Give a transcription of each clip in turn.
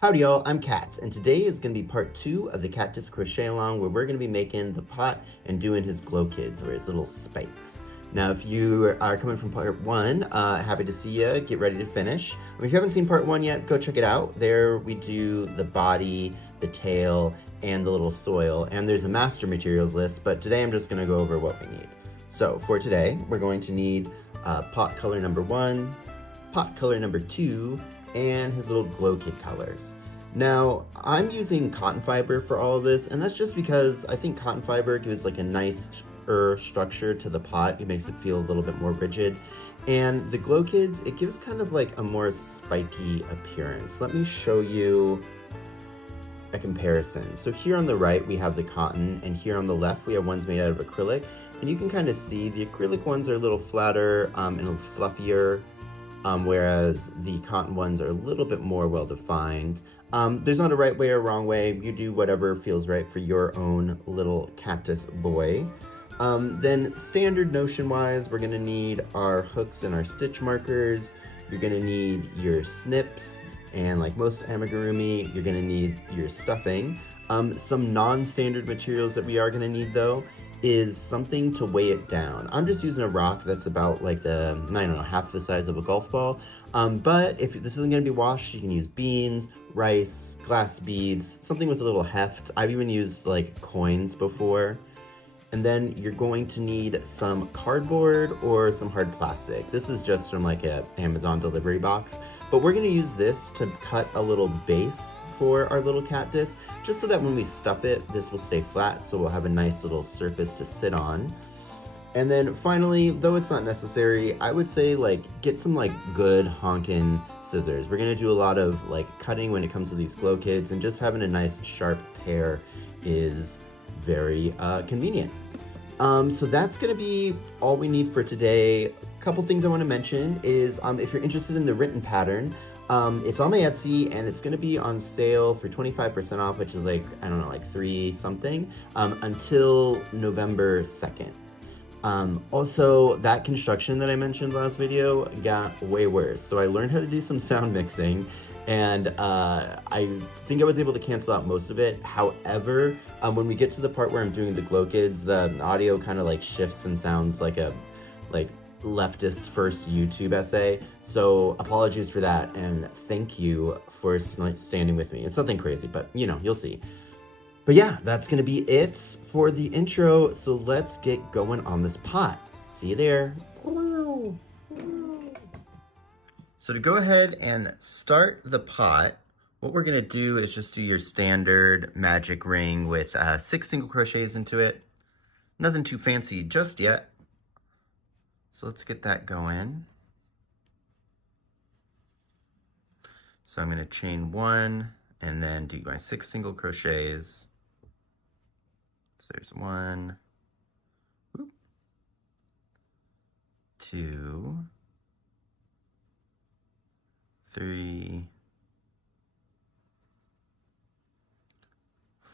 Howdy y'all, I'm Cats, and today is going to be part 2 of the Cactus crochet along where we're going to be making the pot and doing his glochids, or his little spikes. Now if you are coming from part 1, happy to see you, get ready to finish. If you haven't seen part 1 yet, go check it out. There we do the body, the tail, and the little soil, and there's a master materials list, but today I'm just going to go over what we need. So for today, we're going to need pot color number 1, pot color number 2, and his little glokid colors. Now, I'm using cotton fiber for all of this, and that's just because I think cotton fiber gives like a nice structure to the pot. It makes it feel a little bit more rigid. And the glochids, it gives kind of like a more spiky appearance. Let me show you a comparison. So here on the right, we have the cotton, and here on the left, we have ones made out of acrylic. And you can kind of see the acrylic ones are a little flatter and a little fluffier, whereas the cotton ones are a little bit more well-defined. There's not a right way or wrong way. You do whatever feels right for your own little cactus boy. Then standard notion-wise, we're gonna need our hooks and our stitch markers. You're gonna need your snips, and like most amigurumi, you're gonna need your stuffing. Some non-standard materials that we are gonna need though is something to weigh it down. I'm just using a rock that's about like I don't know, half the size of a golf ball. But if this isn't gonna be washed, you can use beans, rice, glass beads, something with a little heft. I've even used like coins before. And then you're going to need some cardboard or some hard plastic. This is just from like a Amazon delivery box, but we're gonna use this to cut a little base for our little cactus, just so that when we stuff it, this will stay flat, so we'll have a nice little surface to sit on. And then finally, though it's not necessary, I would say like get some like good honkin' scissors. We're gonna do a lot of like cutting when it comes to these glochids, and just having a nice sharp pair is very convenient. So that's gonna be all we need for today. A couple things I want to mention is if you're interested in the written pattern, it's on my Etsy, and it's gonna be on sale for 25% off, which is like, I don't know, like $3 something, until November 2nd. Also, that construction that I mentioned last video got way worse. So I learned how to do some sound mixing, and I think I was able to cancel out most of it. However, when we get to the part where I'm doing the glochids, the audio kind of like shifts and sounds like a leftist first YouTube essay. So apologies for that, and thank you for standing with me. It's nothing crazy, but you know, you'll see. But yeah, that's gonna be it for the intro. So let's get going on this pot. See you there. So to go ahead and start the pot, what we're gonna do is just do your standard magic ring with 6 single crochets into it. Nothing too fancy just yet. So let's get that going. So I'm gonna chain 1 and then do my 6 single crochets. So there's 1, 2, 3,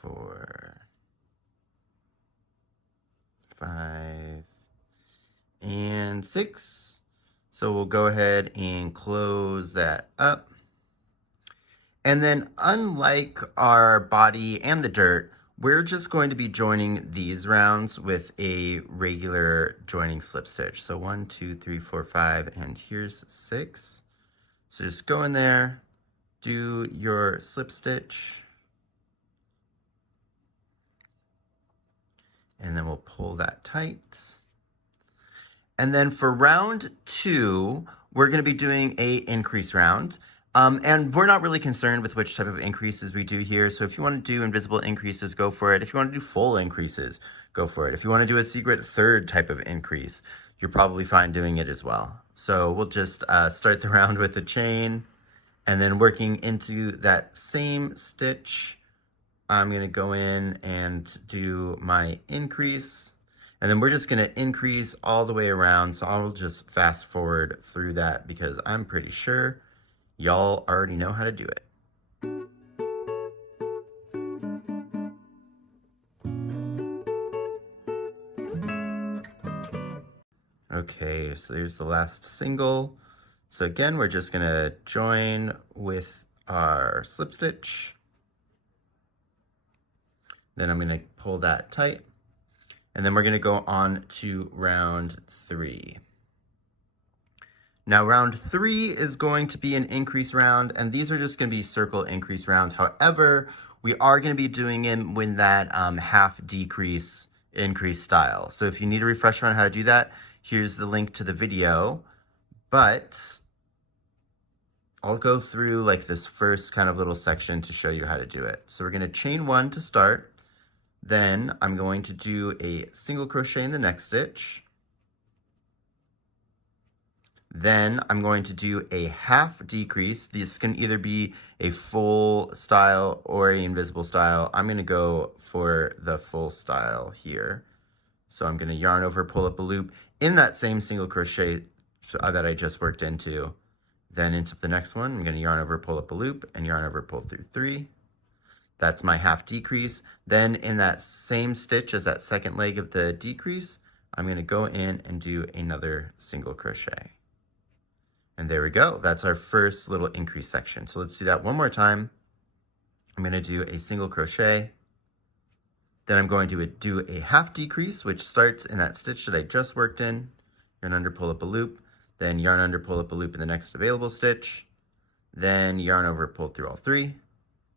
4, 5, and 6. So we'll go ahead and close that up. And then unlike our body and the dirt, we're just going to be joining these rounds with a regular joining slip stitch. So 1, 2, 3, 4, 5, and here's 6. So just go in there, do your slip stitch, and then we'll pull that tight. And then for round 2, we're gonna be doing a increase round. And we're not really concerned with which type of increases we do here. So if you want to do invisible increases, go for it. If you want to do full increases, go for it. If you want to do a secret third type of increase, you're probably fine doing it as well. So we'll just start the round with a chain, and then working into that same stitch, I'm going to go in and do my increase. And then we're just going to increase all the way around. So I'll just fast forward through that because I'm pretty sure y'all already know how to do it. Okay, so there's the last single. So again, we're just gonna join with our slip stitch. Then I'm going to pull that tight. And then we're going to go on to round 3. Now round 3 is going to be an increase round, and these are just going to be circle increase rounds. However, we are going to be doing it with that half decrease increase style. So if you need a refresher on how to do that, here's the link to the video. But I'll go through like this first kind of little section to show you how to do it. So we're going to chain 1 to start. Then I'm going to do a single crochet in the next stitch. Then I'm going to do a half decrease. This can either be a full style or an invisible style. I'm going to go for the full style here. So I'm going to yarn over, pull up a loop in that same single crochet that I just worked into. Then into the next one, I'm going to yarn over, pull up a loop, and yarn over, pull through 3. That's my half decrease. Then in that same stitch as that second leg of the decrease, I'm going to go in and do another single crochet. And there we go. That's our first little increase section. So let's do that one more time. I'm going to do a single crochet. Then I'm going to do a half decrease, which starts in that stitch that I just worked in. Yarn under, pull up a loop. Then yarn under, pull up a loop in the next available stitch. Then yarn over, pull through all 3.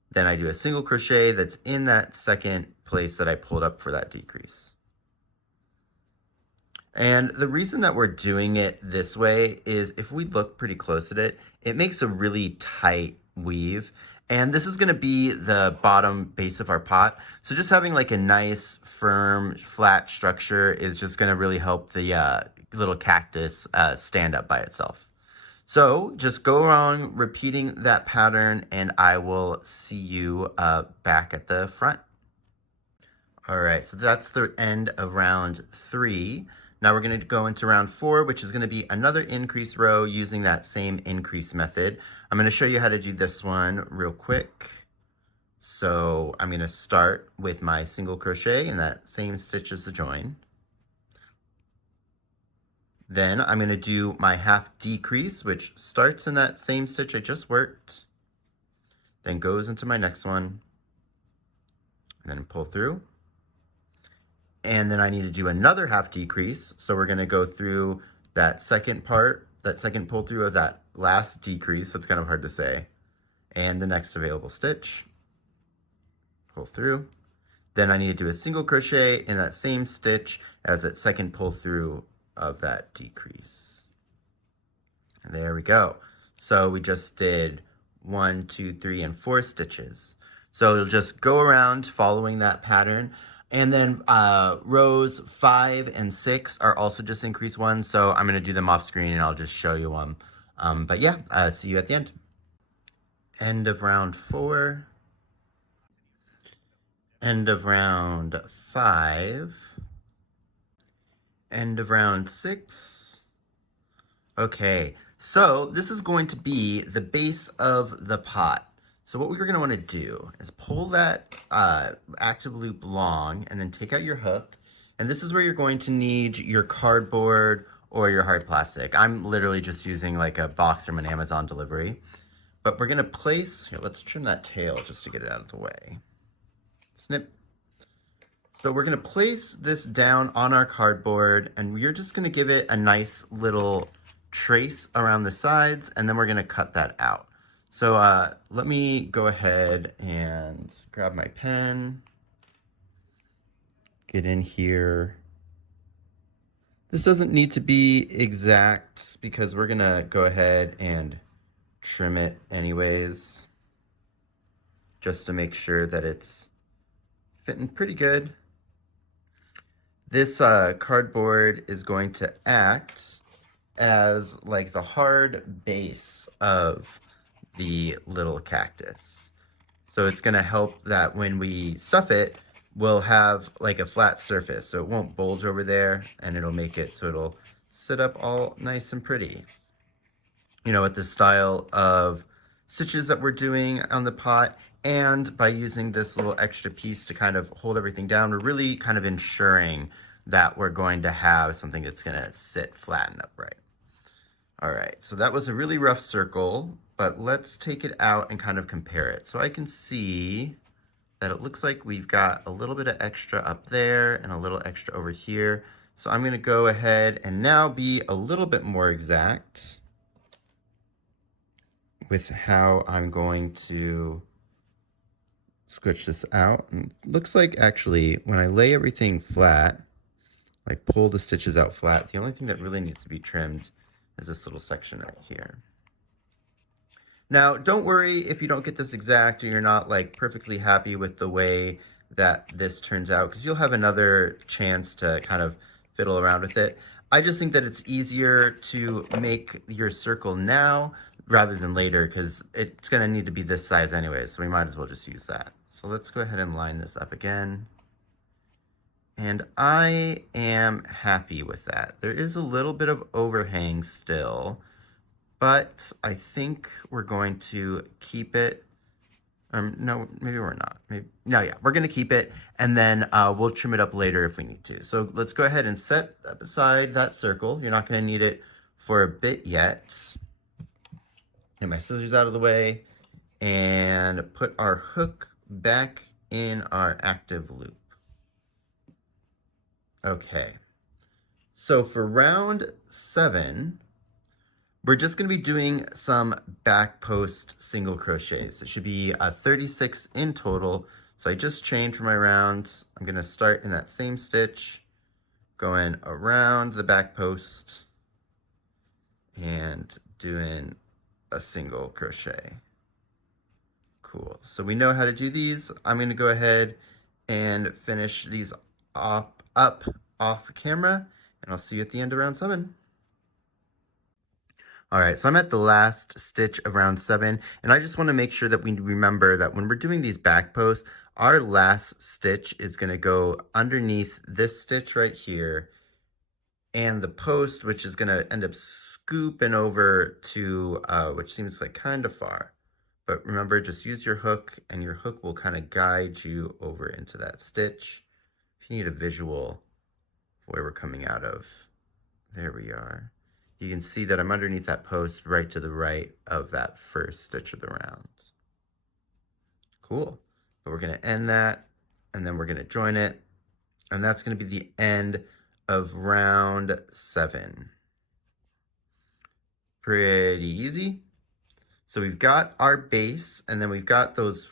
Then I do a single crochet that's in that second place that I pulled up for that decrease. And the reason that we're doing it this way is if we look pretty close at it, it makes a really tight weave. And this is going to be the bottom base of our pot. So just having like a nice, firm, flat structure is just going to really help the little cactus stand up by itself. So just go around repeating that pattern, and I will see you back at the front. All right, so that's the end of round 3. Now we're going to go into round 4, which is going to be another increase row using that same increase method. I'm going to show you how to do this one real quick. So I'm going to start with my single crochet in that same stitch as the join. Then I'm going to do my half decrease, which starts in that same stitch I just worked, then goes into my next one, and then pull through. And then I need to do another half decrease. So we're going to go through that second part, that second pull through of that last decrease. That's kind of hard to say. And the next available stitch, pull through. Then I need to do a single crochet in that same stitch as that second pull through of that decrease. And there we go. So we just did 1, 2, 3, and 4 stitches. So you'll just go around following that pattern. And then rows 5 and 6 are also just increase ones. So I'm going to do them off screen and I'll just show you them. But yeah, see you at the end. End of round 4. End of round 5. End of round 6. Okay, so this is going to be the base of the pot. So what we're going to want to do is pull that active loop long and then take out your hook. And this is where you're going to need your cardboard or your hard plastic. I'm literally just using like a box from an Amazon delivery. But we're going to place, here, let's trim that tail just to get it out of the way. Snip. So we're going to place this down on our cardboard, and we're just going to give it a nice little trace around the sides, and then we're going to cut that out. So let me go ahead and grab my pen, get in here. This doesn't need to be exact because we're going to go ahead and trim it anyways, just to make sure that it's fitting pretty good. This cardboard is going to act as like the hard base of the little cactus. So it's going to help that when we stuff it, we'll have like a flat surface. So it won't bulge over there, and it'll make it so it'll sit up all nice and pretty. You know, with the style of stitches that we're doing on the pot, and by using this little extra piece to kind of hold everything down, we're really kind of ensuring that we're going to have something that's going to sit flat and upright. All right, so that was a really rough circle. but let's take it out and kind of compare it. So I can see that it looks like we've got a little bit of extra up there and a little extra over here. So I'm gonna go ahead and now be a little bit more exact with how I'm going to switch this out. And it looks like actually when I lay everything flat, like pull the stitches out flat, the only thing that really needs to be trimmed is this little section right here. Now, don't worry if you don't get this exact or you're not like perfectly happy with the way that this turns out, because you'll have another chance to kind of fiddle around with it. I just think that it's easier to make your circle now rather than later, because it's going to need to be this size anyway, so we might as well just use that. So let's go ahead and line this up again. And I am happy with that. There is a little bit of overhang still, but I think we're going to keep it. No, maybe we're not. No, yeah, we're going to keep it, and then we'll trim it up later if we need to. So let's go ahead and set aside that circle. You're not going to need it for a bit yet. Get my scissors out of the way and put our hook back in our active loop. Okay, so for round 7, we're just going to be doing some back post single crochets. It should be 36 in total. So I just chained for my rounds. I'm going to start in that same stitch, going around the back post and doing a single crochet. Cool. So we know how to do these. I'm going to go ahead and finish these up off camera, and I'll see you at the end of round 7. All right, so I'm at the last stitch of round 7, and I just want to make sure that we remember that when we're doing these back posts, our last stitch is going to go underneath this stitch right here, and the post, which is going to end up scooping over to, which seems like kind of far. But remember, just use your hook, and your hook will kind of guide you over into that stitch. If you need a visual where we're coming out of, there we are. You can see that I'm underneath that post right to the right of that first stitch of the round. Cool. But we're going to end that, and then we're going to join it, and that's going to be the end of round 7. Pretty easy. So we've got our base, and then we've got those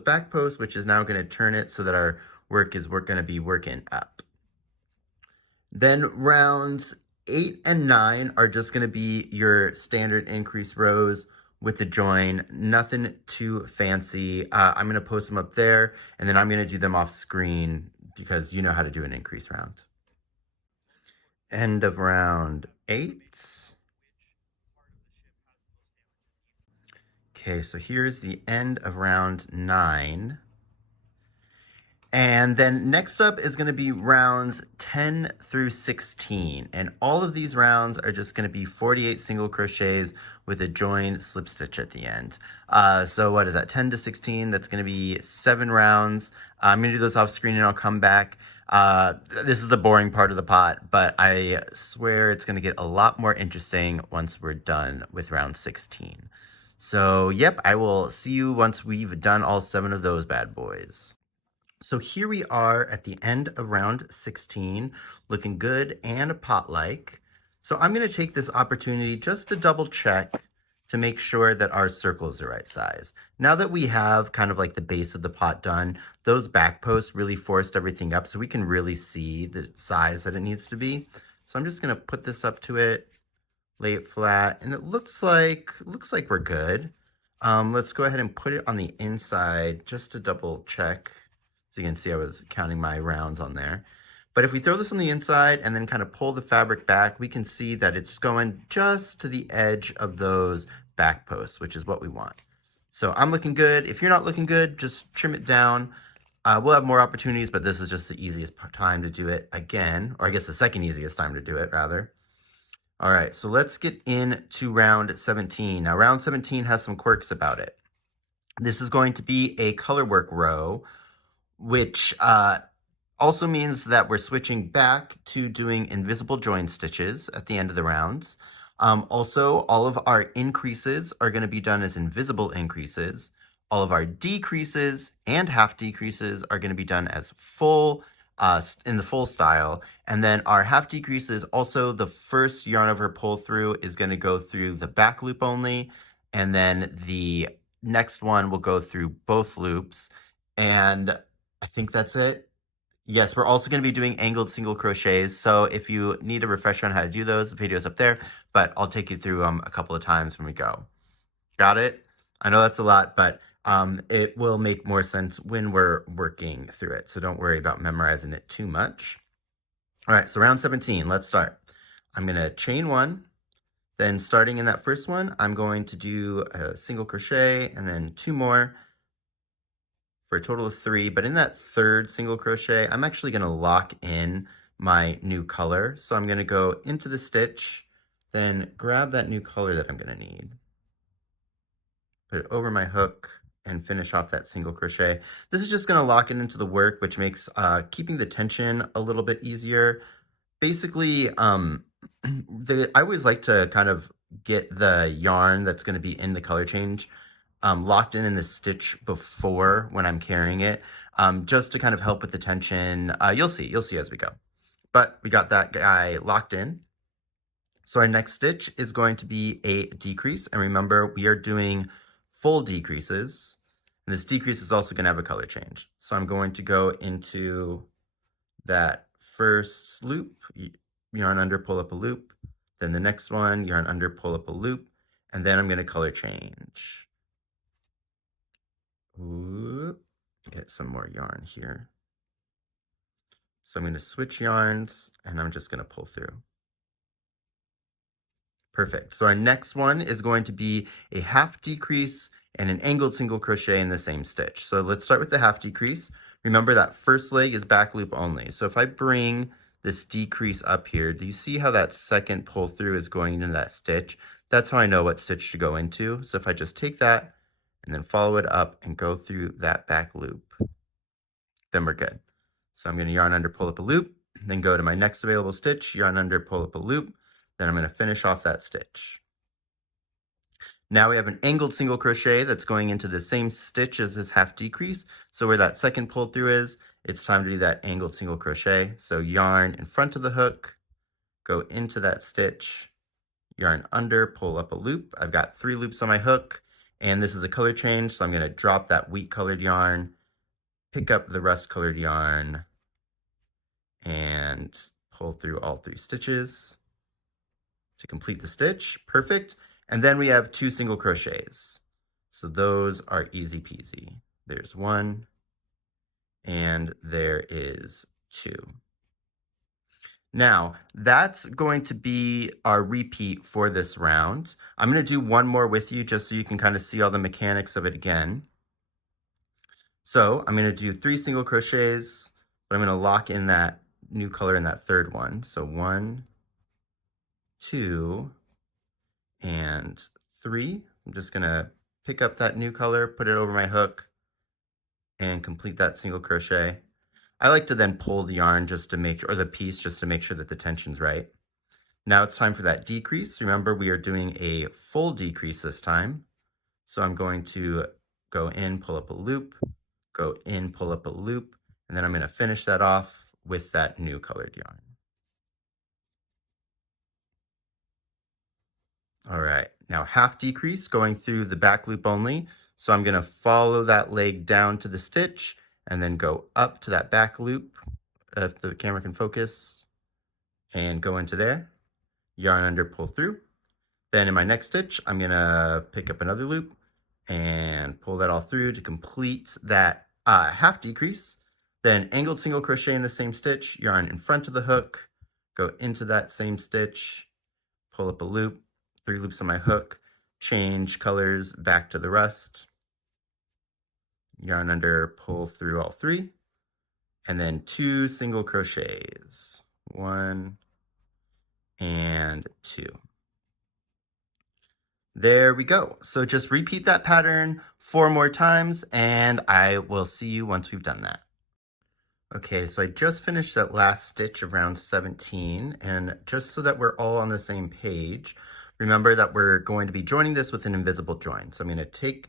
back posts, which is now going to turn it so that our work is going to be working up. Then rounds 8 and 9 are just going to be your standard increase rows with the join, nothing too fancy. I'm going to post them up there, and then I'm going to do them off screen because you know how to do an increase round. End of round 8. Okay, so here's the end of round 9. And then next up is going to be rounds 10 through 16. And all of these rounds are just going to be 48 single crochets with a join slip stitch at the end. So what is that, 10 to 16? That's going to be 7 rounds. I'm going to do this off screen and I'll come back. This is the boring part of the pot, but I swear it's going to get a lot more interesting once we're done with round 16. So yep, I will see you once we've done all 7 of those bad boys. So here we are at the end of round 16, looking good and pot-like. So I'm going to take this opportunity just to double check to make sure that our circle is the right size. Now that we have kind of like the base of the pot done, those back posts really forced everything up so we can really see the size that it needs to be. So I'm just going to put this up to it, lay it flat, and it looks like we're good. Let's go ahead and put it on the inside just to double check. So you can see I was counting my rounds on there. But if we throw this on the inside and then kind of pull the fabric back, we can see that it's going just to the edge of those back posts, which is what we want. So I'm looking good. If you're not looking good, just trim it down. We'll have more opportunities, but this is just the easiest time to do it again, or I guess the second easiest time to do it, rather. All right, so let's get into round 17. Now, round 17 has some quirks about it. This is going to be a color work row, which also means that we're switching back to doing invisible join stitches at the end of the rounds. Also, all of our increases are going to be done as invisible increases. All of our decreases and half decreases are going to be done as full, in the full style. And then our half decreases, also the first yarn over pull through is going to go through the back loop only. And then the next one will go through both loops. And I think that's it. Yes, we're also going to be doing angled single crochets. So if you need a refresher on how to do those, the video's up there, but I'll take you through them a couple of times when we go. Got it? I know that's a lot, but it will make more sense when we're working through it. So don't worry about memorizing it too much. All right, so round 17, let's start. I'm going to chain one. Then starting in that first one, I'm going to do a single crochet and then 2 more for a total of 3. But in that third single crochet, I'm actually going to lock in my new color. So I'm going to go into the stitch, then grab that new color that I'm going to need, put it over my hook, and finish off that single crochet. This is just going to lock it into the work, which makes keeping the tension a little bit easier. Basically, I always like to kind of get the yarn that's going to be in the color change locked in the stitch before when I'm carrying it, just to kind of help with the tension. You'll see as we go. But we got that guy locked in. So our next stitch is going to be a decrease. And remember, we are doing full decreases. And this decrease is also going to have a color change. So I'm going to go into that first loop, yarn under, pull up a loop. Then the next one, yarn under, pull up a loop. And then I'm going to color change. Ooh, get some more yarn here. So I'm going to switch yarns and I'm just going to pull through. Perfect. So our next one is going to be a half decrease and an angled single crochet in the same stitch. So let's start with the half decrease. Remember that first leg is back loop only. So if I bring this decrease up here, do you see how that second pull through is going into that stitch? That's how I know what stitch to go into. So if I just take that and then follow it up and go through that back loop, then we're good. So I'm going to yarn under, pull up a loop, then go to my next available stitch, yarn under, pull up a loop, then I'm going to finish off that stitch. Now we have an angled single crochet that's going into the same stitch as this half decrease. So where that second pull through is, it's time to do that angled single crochet. So yarn in front of the hook, go into that stitch, yarn under, pull up a loop. I've got 3 loops on my hook, and this is a color change, so I'm going to drop that wheat colored yarn, pick up the rust colored yarn, and pull through all 3 stitches to complete the stitch. Perfect. And then we have 2 single crochets. So those are easy peasy. There's 1 and there is 2. Now, that's going to be our repeat for this round. I'm going to do one more with you just so you can kind of see all the mechanics of it again. So I'm going to do 3 single crochets, but I'm going to lock in that new color in that third one. So 1, 2, and 3. I'm just going to pick up that new color, put it over my hook, and complete that single crochet. I like to then pull the yarn just to make sure, or the piece just to make sure that the tension's right. Now it's time for that decrease. Remember, we are doing a full decrease this time. So I'm going to go in, pull up a loop, go in, pull up a loop, and then I'm going to finish that off with that new colored yarn. All right, now half decrease going through the back loop only. So I'm going to follow that leg down to the stitch and then go up to that back loop, if the camera can focus, and go into there, yarn under, pull through. Then in my next stitch, I'm going to pick up another loop and pull that all through to complete that half decrease. Then angled single crochet in the same stitch, yarn in front of the hook, go into that same stitch, pull up a loop, 3 loops on my hook, change colors back to the rust, yarn under, pull through all 3, and then 2 single crochets, 1 and 2. There we go. So just repeat that pattern 4 more times, and I will see you once we've done that. Okay, so I just finished that last stitch of round 17, and just so that we're all on the same page, remember that we're going to be joining this with an invisible join. So I'm going to take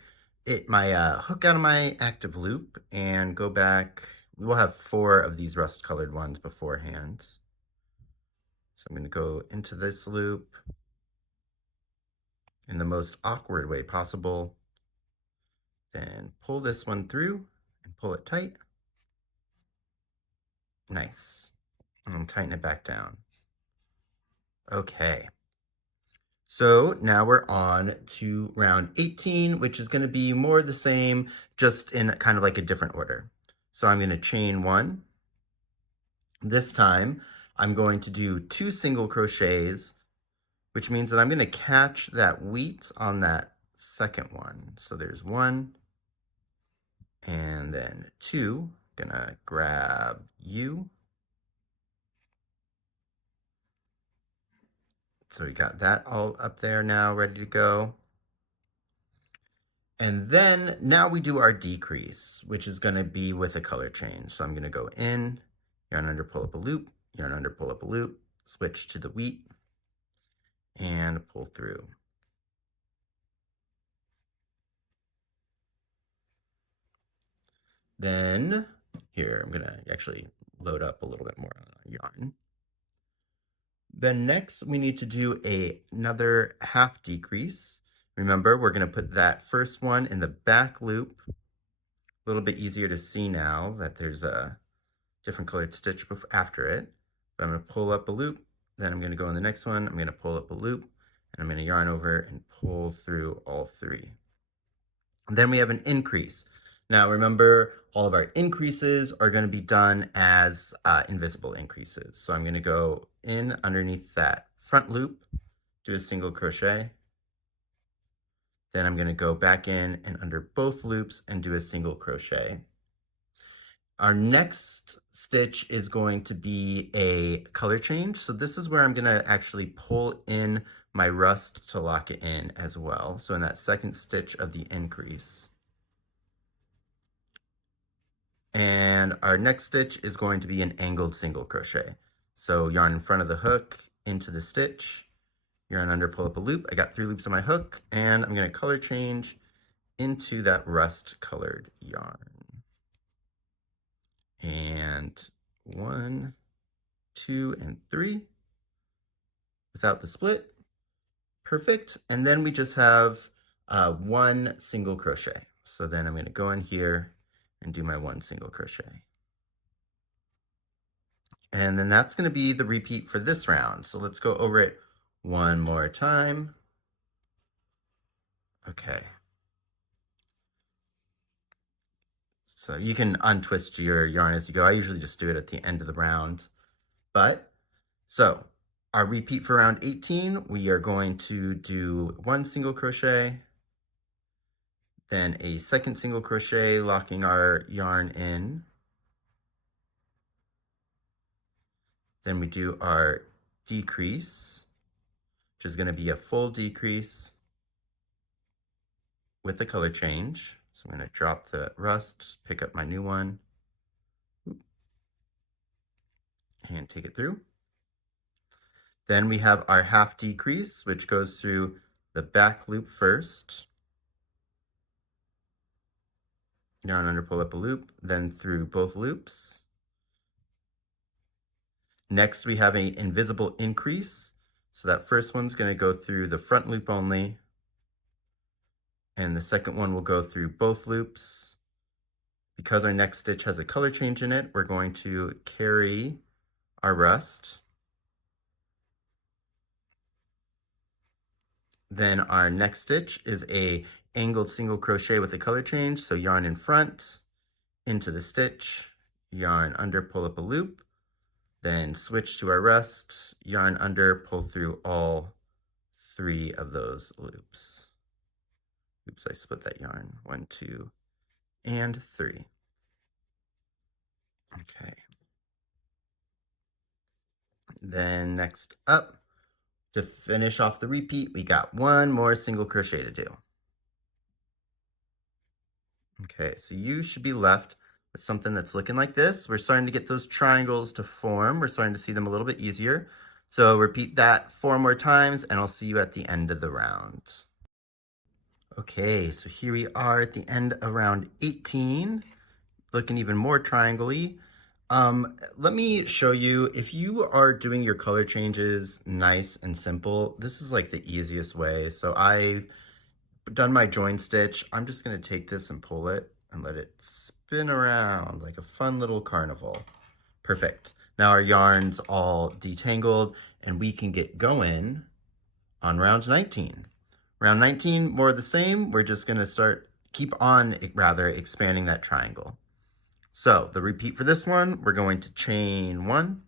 my hook out of my active loop and go back. We'll have 4 of these rust colored ones beforehand. So I'm going to go into this loop in the most awkward way possible. Then pull this one through and pull it tight. Nice. And tighten it back down. Okay. So now we're on to round 18, which is going to be more the same, just in kind of like a different order. So I'm going to chain 1. This time I'm going to do 2 single crochets, which means that I'm going to catch that wheat on that second one. So there's 1 and then 2. Gonna grab you. So we got that all up there now, ready to go. And then now we do our decrease, which is going to be with a color change. So I'm going to go in, yarn under, pull up a loop, yarn under, pull up a loop, switch to the wheat, and pull through. Then here, I'm going to actually load up a little bit more yarn. Then next we need to do another half decrease. Remember, we're going to put that first one in the back loop. A little bit easier to see now that there's a different colored stitch after it. But I'm going to pull up a loop, then I'm going to go in the next one, I'm going to pull up a loop, and I'm going to yarn over and pull through all 3. And then we have an increase. Now remember, all of our increases are going to be done as invisible increases. So I'm going to go in underneath that front loop, do a single crochet. Then I'm going to go back in and under both loops and do a single crochet. Our next stitch is going to be a color change. So this is where I'm going to actually pull in my rust to lock it in as well. So in that second stitch of the increase. And our next stitch is going to be an angled single crochet. So yarn in front of the hook into the stitch, yarn under, pull up a loop. I got 3 loops on my hook, and I'm going to color change into that rust colored yarn. And 1, 2, and 3 without the split. Perfect. And then we just have 1 single crochet. So then I'm going to go in here and do my 1 single crochet. And then that's going to be the repeat for this round. So let's go over it one more time. Okay. So you can untwist your yarn as you go. I usually just do it at the end of the round. So our repeat for round 18, we are going to do 1 single crochet, then a second single crochet, locking our yarn in. Then we do our decrease, which is going to be a full decrease with the color change. So I'm going to drop the rust, pick up my new one, and take it through. Then we have our half decrease, which goes through the back loop first. Yarn under, pull up a loop, then through both loops. Next, we have an invisible increase. So that first one's going to go through the front loop only, and the second one will go through both loops. Because our next stitch has a color change in it, we're going to carry our rust. Then our next stitch is a angled single crochet with a color change. So yarn in front, into the stitch, yarn under, pull up a loop, then switch to our rust, yarn under, pull through all 3 of those loops. Oops, I split that yarn. 1, 2, and 3. Okay. Then next up, to finish off the repeat, we got 1 more single crochet to do. Okay, so you should be left with something that's looking like this. We're starting to get those triangles to form. We're starting to see them a little bit easier. So repeat that 4 more times and I'll see you at the end of the round. Okay, so here we are at the end of round 18, looking even more triangle-y. Let me show you, if you are doing your color changes nice and simple, this is like the easiest way. So I've done my join stitch. I'm just gonna take this and pull it and let it spin around like a fun little carnival. Perfect. Now our yarn's all detangled and we can get going on round 19. Round 19, more of the same. We're just gonna keep on expanding that triangle. So the repeat for this one, we're going to chain 1.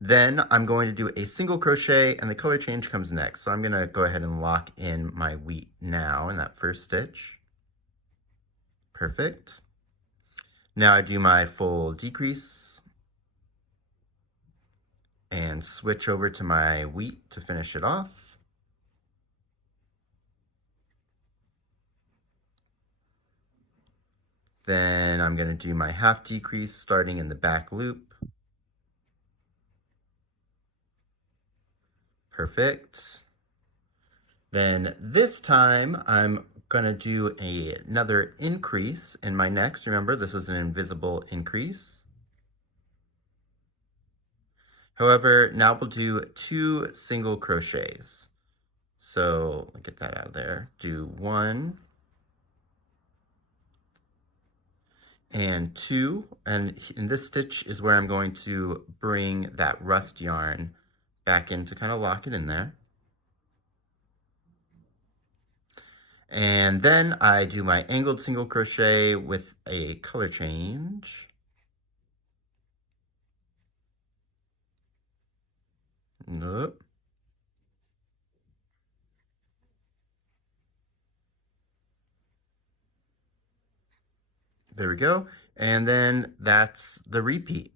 Then I'm going to do a single crochet and the color change comes next. So I'm gonna go ahead and lock in my wheat now in that first stitch. Perfect. Now I do my full decrease and switch over to my wheat to finish it off. Then I'm going to do my half decrease starting in the back loop. Perfect. Then this time I'm going to do another increase in my next. Remember, this is an invisible increase. However, now we'll do 2 single crochets. So I'll get that out of there. Do 1 and 2, and in this stitch is where I'm going to bring that rust yarn back in to kind of lock it in there. And then I do my angled single crochet with a color change. Nope. There we go. And then that's the repeat.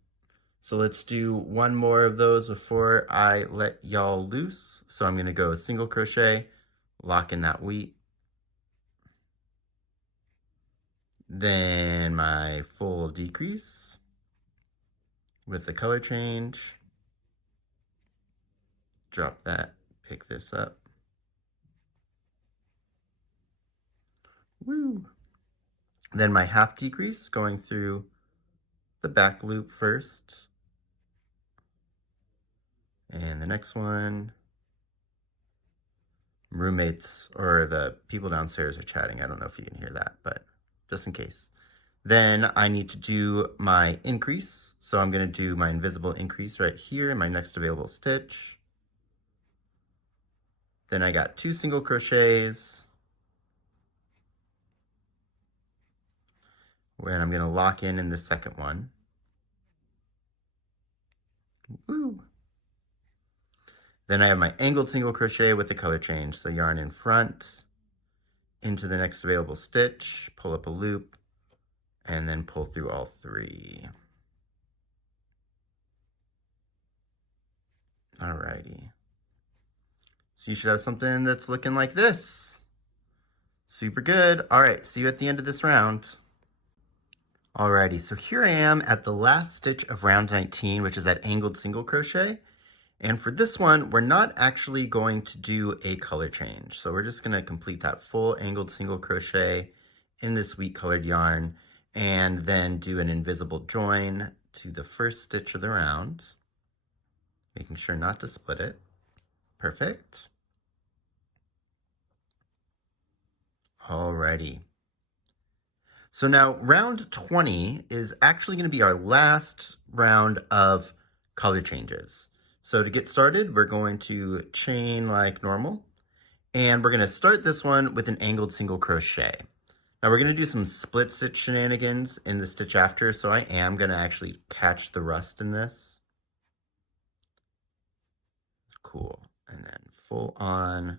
So let's do 1 more of those before I let y'all loose. So I'm going to go single crochet, lock in that wheat. Then my full decrease with the color change. Drop that, pick this up. Woo! Then my half decrease going through the back loop first. And the next one. Roommates or the people downstairs are chatting. I don't know if you can hear that, but just in case. Then I need to do my increase. So I'm going to do my invisible increase right here in my next available stitch. Then I got 2 single crochets. Where I'm going to lock in the second one. Woo! Then I have my angled single crochet with the color change. So yarn in front, into the next available stitch, pull up a loop, and then pull through all 3. Alrighty. So you should have something that's looking like this. Super good. All right, see you at the end of this round. Alrighty, so here I am at the last stitch of round 19, which is that angled single crochet. And for this one, we're not actually going to do a color change. So we're just gonna complete that full angled single crochet in this wheat colored yarn and then do an invisible join to the first stitch of the round, making sure not to split it. Perfect. Alrighty. So now round 20 is actually gonna be our last round of color changes. So to get started, we're going to chain like normal, and we're gonna start this one with an angled single crochet. Now we're gonna do some split stitch shenanigans in the stitch after, so I am gonna actually catch the rust in this. Cool, and then full on.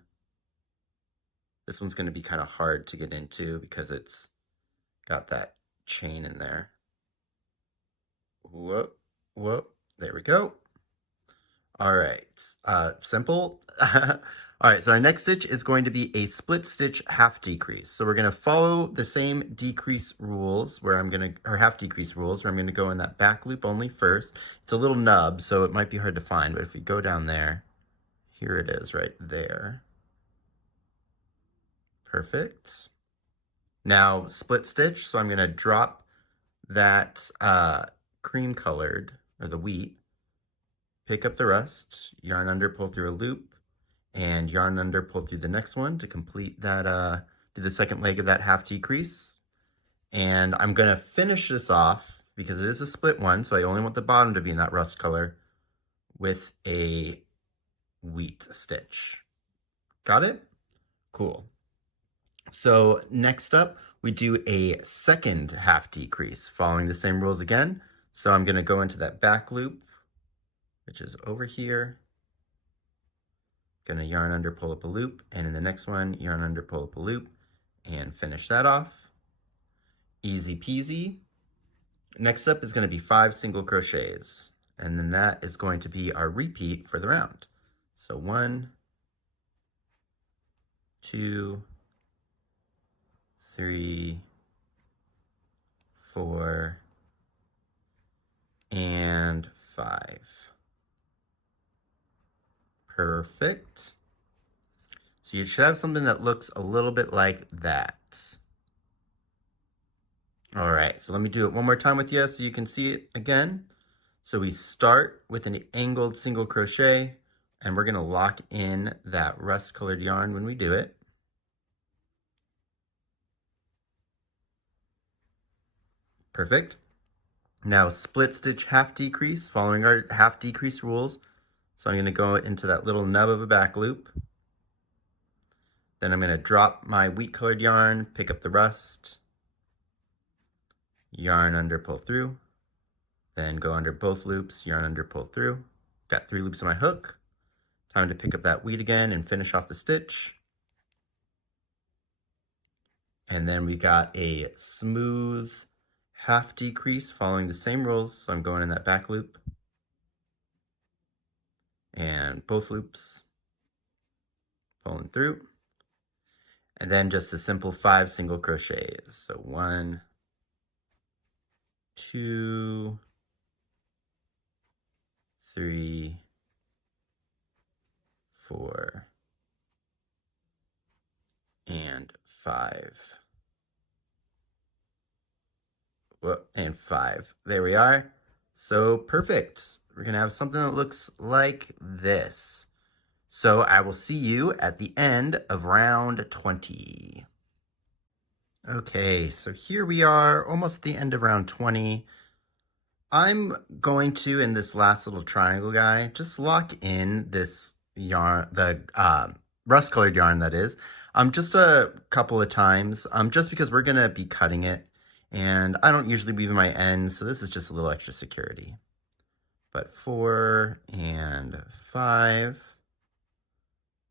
This one's gonna be kind of hard to get into because it's got that chain in there. Whoop, whoop, there we go. All right, simple. All right, so our next stitch is going to be a split stitch half decrease. So we're going to follow the same decrease rules where or half decrease rules where I'm going to go in that back loop only first. It's a little nub, so it might be hard to find, but if we go down there, here it is right there. Perfect. Now split stitch, so I'm going to drop that cream colored, or the wheat, pick up the rest, yarn under, pull through a loop, and yarn under, pull through the next one to complete that, do the second leg of that half decrease. And I'm gonna finish this off, because it is a split one, so I only want the bottom to be in that rust color, with a wheat stitch. Got it? Cool. So next up, we do a second half decrease, following the same rules again. So I'm gonna go into that back loop, which is over here. Gonna yarn under, pull up a loop, and in the next one, yarn under, pull up a loop, and finish that off. Easy peasy. Next up is gonna be 5 single crochets, and then that is going to be our repeat for the round. So 1, 2, 3, 4, and 5. Perfect. So you should have something that looks a little bit like that. All right, so let me do it one more time with you so you can see it again. So we start with an angled single crochet, and we're gonna lock in that rust colored yarn when we do it. Perfect. Now split stitch half decrease, following our half decrease rules. So I'm going to go into that little nub of a back loop. Then I'm going to drop my wheat colored yarn, pick up the rust, yarn under, pull through, then go under both loops, yarn under, pull through. Got 3 loops on my hook. Time to pick up that wheat again and finish off the stitch. And then we got a smooth half decrease following the same rules. So I'm going in that back loop and both loops, pulling through, and then just a simple 5 single crochets. So 1, 2, 3, 4, and 5. Whoa, and 5. There we are. So perfect. We're gonna have something that looks like this. So I will see you at the end of round 20. Okay, so here we are, almost at the end of round 20. I'm going to, in this last little triangle guy, just lock in this yarn, the rust-colored yarn that is, just a couple of times, just because we're gonna be cutting it, and I don't usually weave in my ends, so this is just a little extra security. But 4 and 5,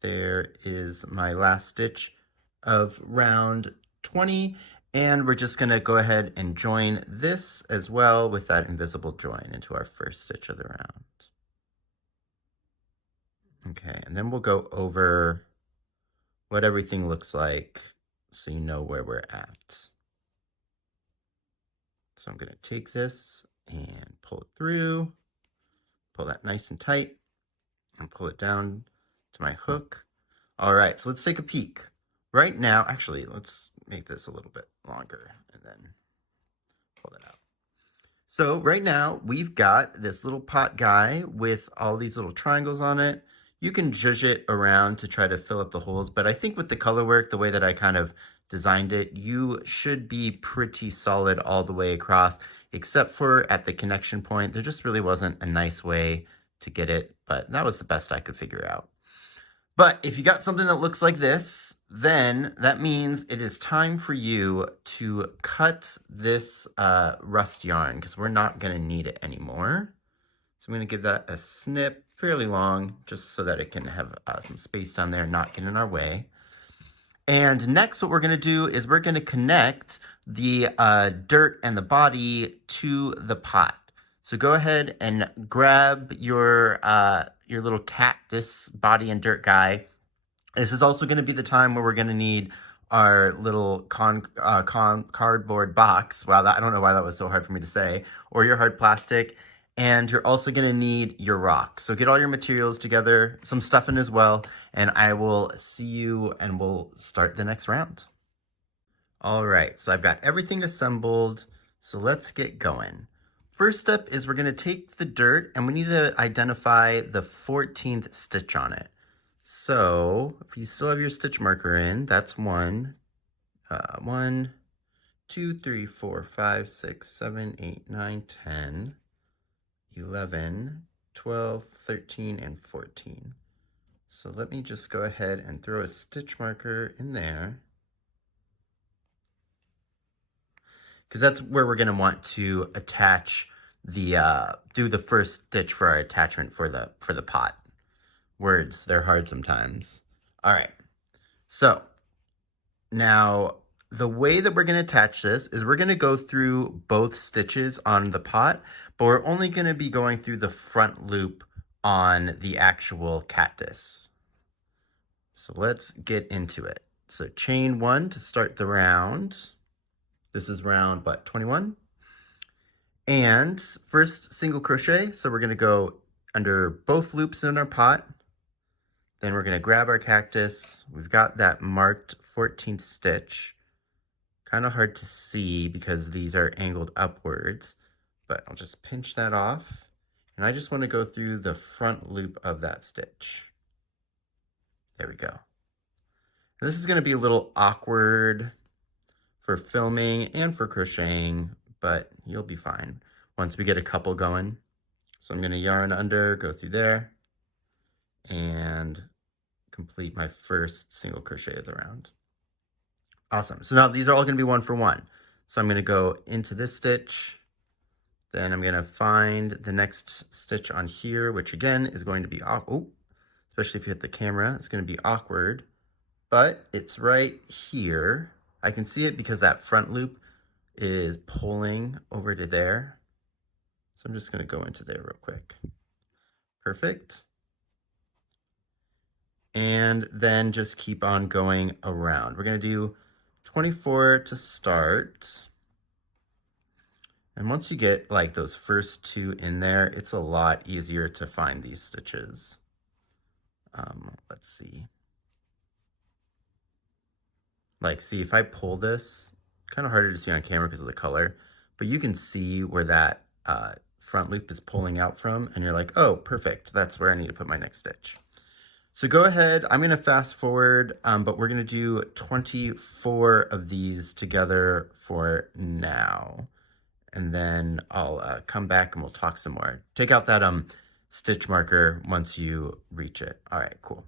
there is my last stitch of round 20, and we're just gonna go ahead and join this as well with that invisible join into our first stitch of the round. Okay, and then we'll go over what everything looks like so you know where we're at. So I'm gonna take this and pull it through, pull that nice and tight, and pull it down to my hook. All right, so let's take a peek. Right now, actually, let's make this a little bit longer and then pull that out. So right now, we've got this little pot guy with all these little triangles on it. You can zhuzh it around to try to fill up the holes, but I think with the color work, the way that I kind of designed it, you should be pretty solid all the way across, except for at the connection point. There just really wasn't a nice way to get it, but that was the best I could figure out. But if you got something that looks like this, then that means it is time for you to cut this rust yarn, because we're not going to need it anymore. So I'm going to give that a snip, fairly long, just so that it can have some space down there and not get in our way. And next, what we're going to do is we're going to connect the dirt and the body to the pot. So go ahead and grab your your little cactus body and dirt guy. This is also going to be the time where we're going to need our little cardboard box. Wow, I don't know why that was so hard for me to say. Or your hard plastic. And you're also going to need your rock. So get all your materials together, some stuff in as well, and I will see you and we'll start the next round. All right, so I've got everything assembled, so let's get going. First step is we're going to take the dirt and we need to identify the 14th stitch on it. So if you still have your stitch marker in, that's 1, 2, 3, 4, 5, 6, 7, 8, 9, 10, 11, 12, 13, and 14. So let me just go ahead and throw a stitch marker in there, because that's where we're going to want to attach the, do the first stitch for our attachment for the pot. Words, they're hard sometimes. All right, so now the way that we're going to attach this is we're going to go through both stitches on the pot, but we're only going to be going through the front loop on the actual cactus. So let's get into it. So chain 1 to start the round. This is round, what, 21? And first single crochet, so we're going to go under both loops in our pot. Then we're going to grab our cactus. We've got that marked 14th stitch. Kind of hard to see because these are angled upwards, but I'll just pinch that off. And I just want to go through the front loop of that stitch. There we go. And this is going to be a little awkward for filming and for crocheting, but you'll be fine once we get a couple going. So I'm going to yarn under, go through there, and complete my first single crochet of the round. Awesome. So now these are all going to be 1 for 1. So I'm going to go into this stitch, then I'm going to find the next stitch on here, which again is going to be, especially if you hit the camera, it's going to be awkward, but it's right here. I can see it because that front loop is pulling over to there. So I'm just going to go into there real quick. Perfect. And then just keep on going around. We're going to do 24 to start. And once you get like those first 2 in there, it's a lot easier to find these stitches. Let's see. Like, see, if I pull this, kind of harder to see on camera because of the color, but you can see where that front loop is pulling out from, and you're like, oh, perfect. That's where I need to put my next stitch. So go ahead, I'm going to fast forward, but we're going to do 24 of these together for now. And then I'll come back and we'll talk some more. Take out that stitch marker once you reach it. All right, cool.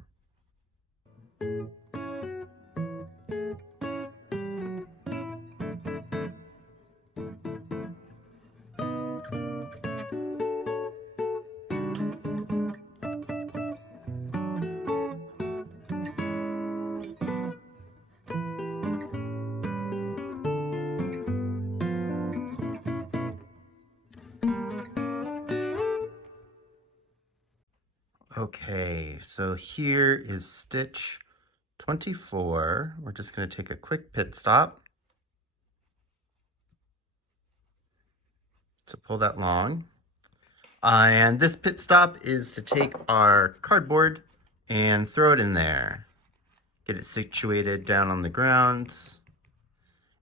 Okay, so here is stitch 24. We're just going to take a quick pit stop to pull that long. And this pit stop is to take our cardboard and throw it in there. Get it situated down on the ground,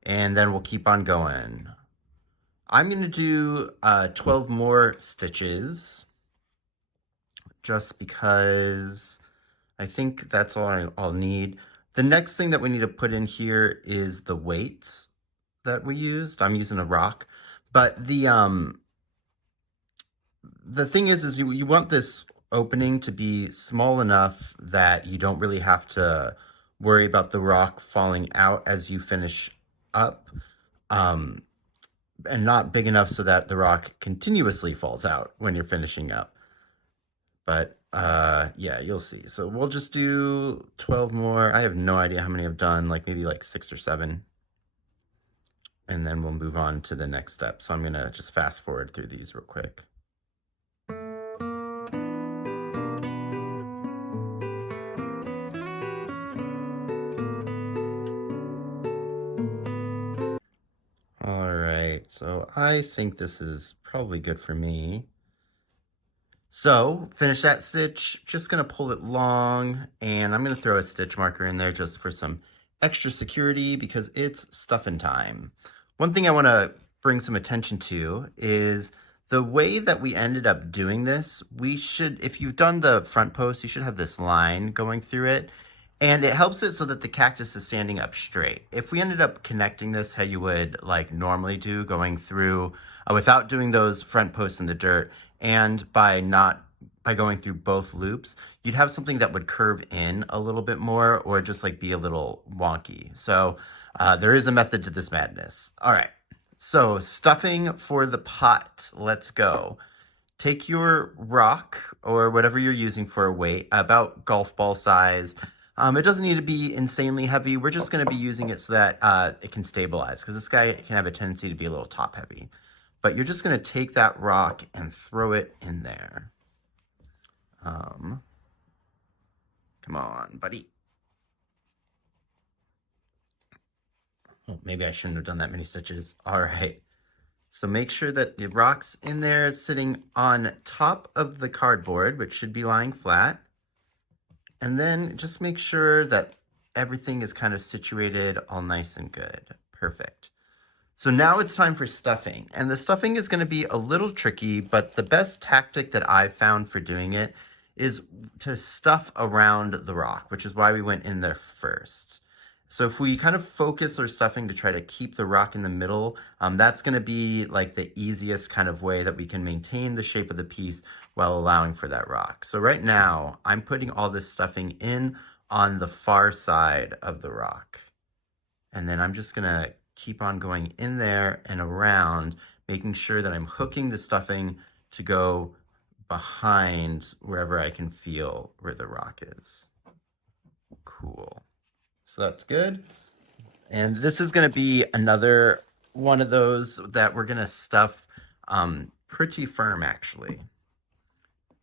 and then we'll keep on going. I'm going to do 12 more stitches, just because I think that's all I'll need. The next thing that we need to put in here is the weight that we used. I'm using a rock, but the thing is you want this opening to be small enough that you don't really have to worry about the rock falling out as you finish up, and not big enough so that the rock continuously falls out when you're finishing up. But yeah, you'll see. So we'll just do 12 more. I have no idea how many I've done, like maybe like 6 or 7. And then we'll move on to the next step. So I'm gonna just fast forward through these real quick. So I think this is probably good for me. So finish that stitch, just gonna pull it long, and I'm gonna throw a stitch marker in there just for some extra security because it's stuffing time. One thing I wanna bring some attention to is the way that we ended up doing this. We should, if you've done the front post, you should have this line going through it, and it helps it so that the cactus is standing up straight. If we ended up connecting this how you would like normally do, going through without doing those front posts in the dirt, and by going through both loops, you'd have something that would curve in a little bit more or just like be a little wonky. So there is a method to this madness. All right, so stuffing for the pot. Let's go. Take your rock or whatever you're using for a weight, about golf ball size. It doesn't need to be insanely heavy. We're just going to be using it so that it can stabilize, because this guy can have a tendency to be a little top heavy. But you're just going to take that rock and throw it in there. Come on, buddy. Oh, maybe I shouldn't have done that many stitches. All right. So make sure that the rock's in there sitting on top of the cardboard, which should be lying flat. And then just make sure that everything is kind of situated all nice and good. Perfect. So now it's time for stuffing, and the stuffing is going to be a little tricky, but the best tactic that I've found for doing it is to stuff around the rock, which is why we went in there first. So if we kind of focus our stuffing to try to keep the rock in the middle, that's going to be like the easiest kind of way that we can maintain the shape of the piece while allowing for that rock. So right now, I'm putting all this stuffing in on the far side of the rock. And then I'm just going to keep on going in there and around, making sure that I'm hooking the stuffing to go behind wherever I can feel where the rock is. Cool. So that's good. And this is going to be another one of those that we're going to stuff pretty firm, actually.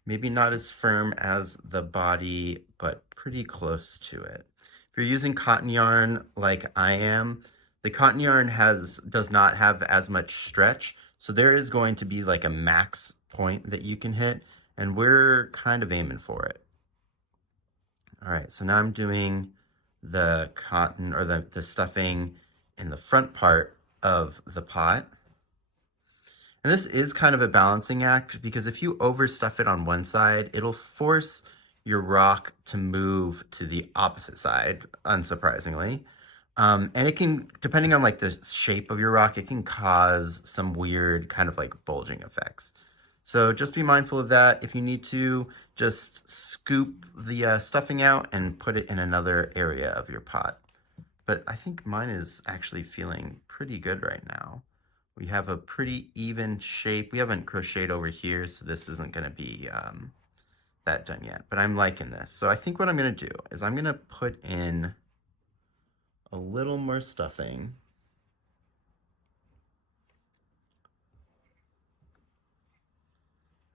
Maybe not as firm as the body, but pretty close to it. If you're using cotton yarn like I am, the cotton yarn does not have as much stretch, so there is going to be like a max point that you can hit, and we're kind of aiming for it. All right, so now I'm doing the cotton or the stuffing in the front part of the pot. And this is kind of a balancing act, because if you overstuff it on one side, it'll force your rock to move to the opposite side, unsurprisingly. And it can, depending on like the shape of your rock, it can cause some weird kind of like bulging effects. So just be mindful of that. If you need to, just scoop the stuffing out and put it in another area of your pot. But I think mine is actually feeling pretty good right now. We have a pretty even shape. We haven't crocheted over here, so this isn't going to be that done yet. But I'm liking this. So I think what I'm going to do is I'm going to put in a little more stuffing.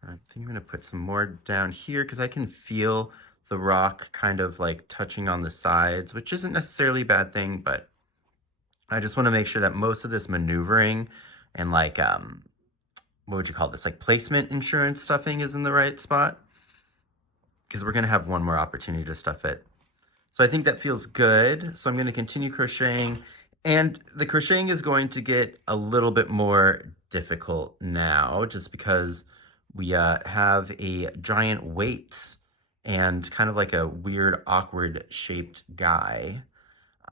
I think I'm going to put some more down here because I can feel the rock kind of like touching on the sides, which isn't necessarily a bad thing, but I just want to make sure that most of this maneuvering and like, what would you call this? Like placement insurance stuffing is in the right spot, because we're going to have one more opportunity to stuff it. So I think that feels good. So I'm going to continue crocheting, and the crocheting is going to get a little bit more difficult now, just because we have a giant weight and kind of like a weird, awkward shaped guy.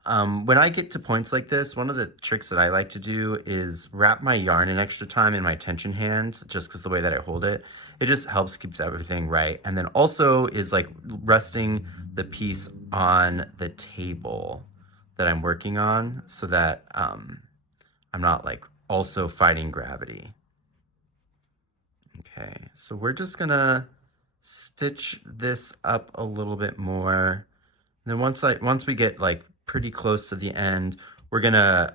When I get to points like this, one of the tricks that I like to do is wrap my yarn an extra time in my tension hands, just because the way that I hold it, it just helps keeps everything right. And then also is like resting the piece on the table that I'm working on, so that I'm not like also fighting gravity. Okay, so we're just gonna stitch this up a little bit more. And then once we get like pretty close to the end, we're gonna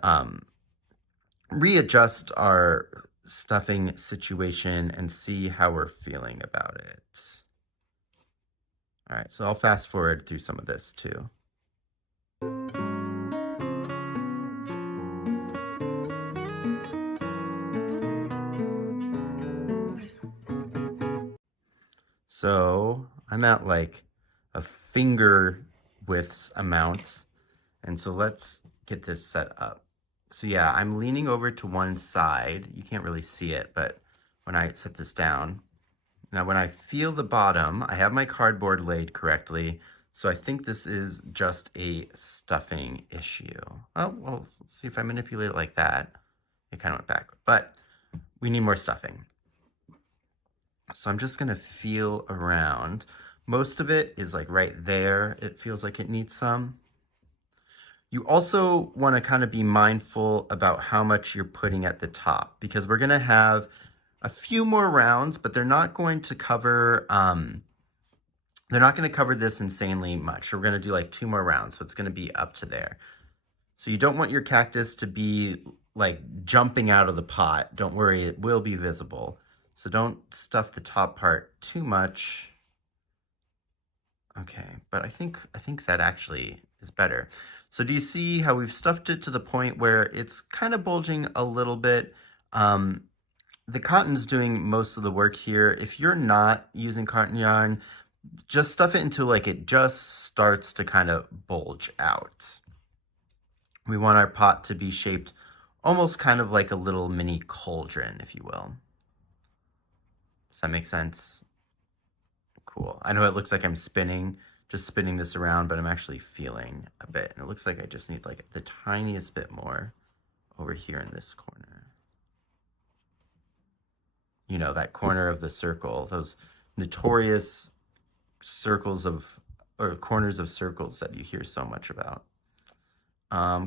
readjust our stuffing situation and see how we're feeling about it. All right, so I'll fast forward through some of this too. So I'm at like a finger widths amount. And so let's get this set up. So yeah, I'm leaning over to one side. You can't really see it, but when I set this down, now when I feel the bottom, I have my cardboard laid correctly. So I think this is just a stuffing issue. Oh, well, let's see if I manipulate it like that. It kind of went back, but we need more stuffing. So I'm just gonna feel around. Most of it is like right there. It feels like it needs some. You also want to kind of be mindful about how much you're putting at the top, because we're going to have a few more rounds, but they're not going to cover this insanely much. We're going to do like 2 more rounds, so it's going to be up to there. So you don't want your cactus to be like jumping out of the pot. Don't worry, it will be visible. So don't stuff the top part too much. Okay, but I think that actually is better. So do you see how we've stuffed it to the point where it's kind of bulging a little bit? The cotton's doing most of the work here. If you're not using cotton yarn, just stuff it until like it just starts to kind of bulge out. We want our pot to be shaped almost kind of like a little mini cauldron, if you will. Does that make sense? Cool. I know it looks like I'm just spinning this around, but I'm actually feeling a bit. And it looks like I just need like the tiniest bit more over here in this corner. You know, that corner of the circle, those notorious circles or corners of circles that you hear so much about.